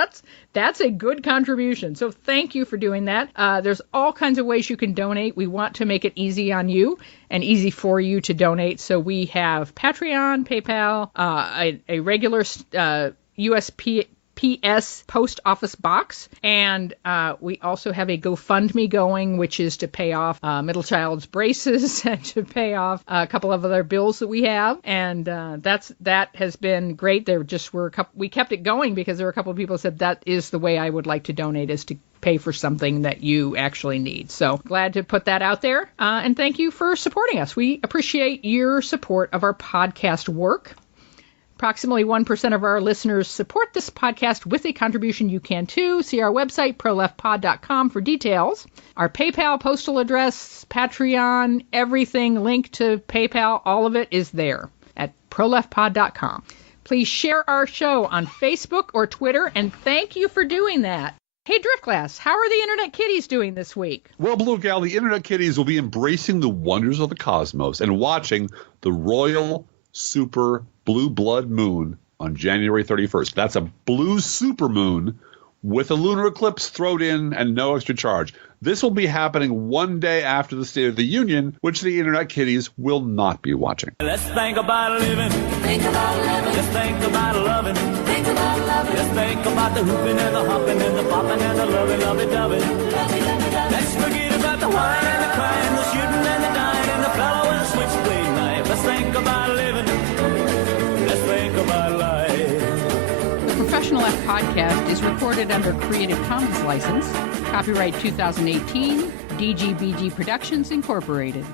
That's a good contribution. So thank you for doing that. There's all kinds of ways you can donate. We want to make it easy on you and easy for you to donate. So we have Patreon, PayPal, a regular USPS PS Post Office Box. And we also have a GoFundMe going, which is to pay off middle child's braces and to pay off a couple of other bills that we have. And that has been great. We kept it going because there were a couple of people who said that is the way I would like to donate, is to pay for something that you actually need. So glad to put that out there. And thank you for supporting us. We appreciate your support of our podcast work. Approximately 1% of our listeners support this podcast with a contribution. You can too. See our website, proleftpod.com, for details. Our PayPal, postal address, Patreon, everything linked to PayPal, all of it is there at proleftpod.com. Please share our show on Facebook or Twitter, and thank you for doing that. Hey, Driftglass, how are the Internet Kitties doing this week? Well, Blue Gal, the Internet Kitties will be embracing the wonders of the cosmos and watching the Royal Super Blue Blood Moon on January 31st. That's a blue supermoon with a lunar eclipse thrown in and no extra charge. This will be happening one day after the State of the Union, which the Internet Kitties will not be watching. Let's think about living. Think about living. Let's think about loving. Think about loving. Let's think about the hooping and the hopping and the popping and the loving, lovey-dovey. Let's forget about the wine and the crying, the shooting and the dying, and the fellow with a switchblade knife. Let's think about living. Let's think about life. The Professional F Podcast is recorded under Creative Commons license. Copyright 2018, DGBG Productions Incorporated.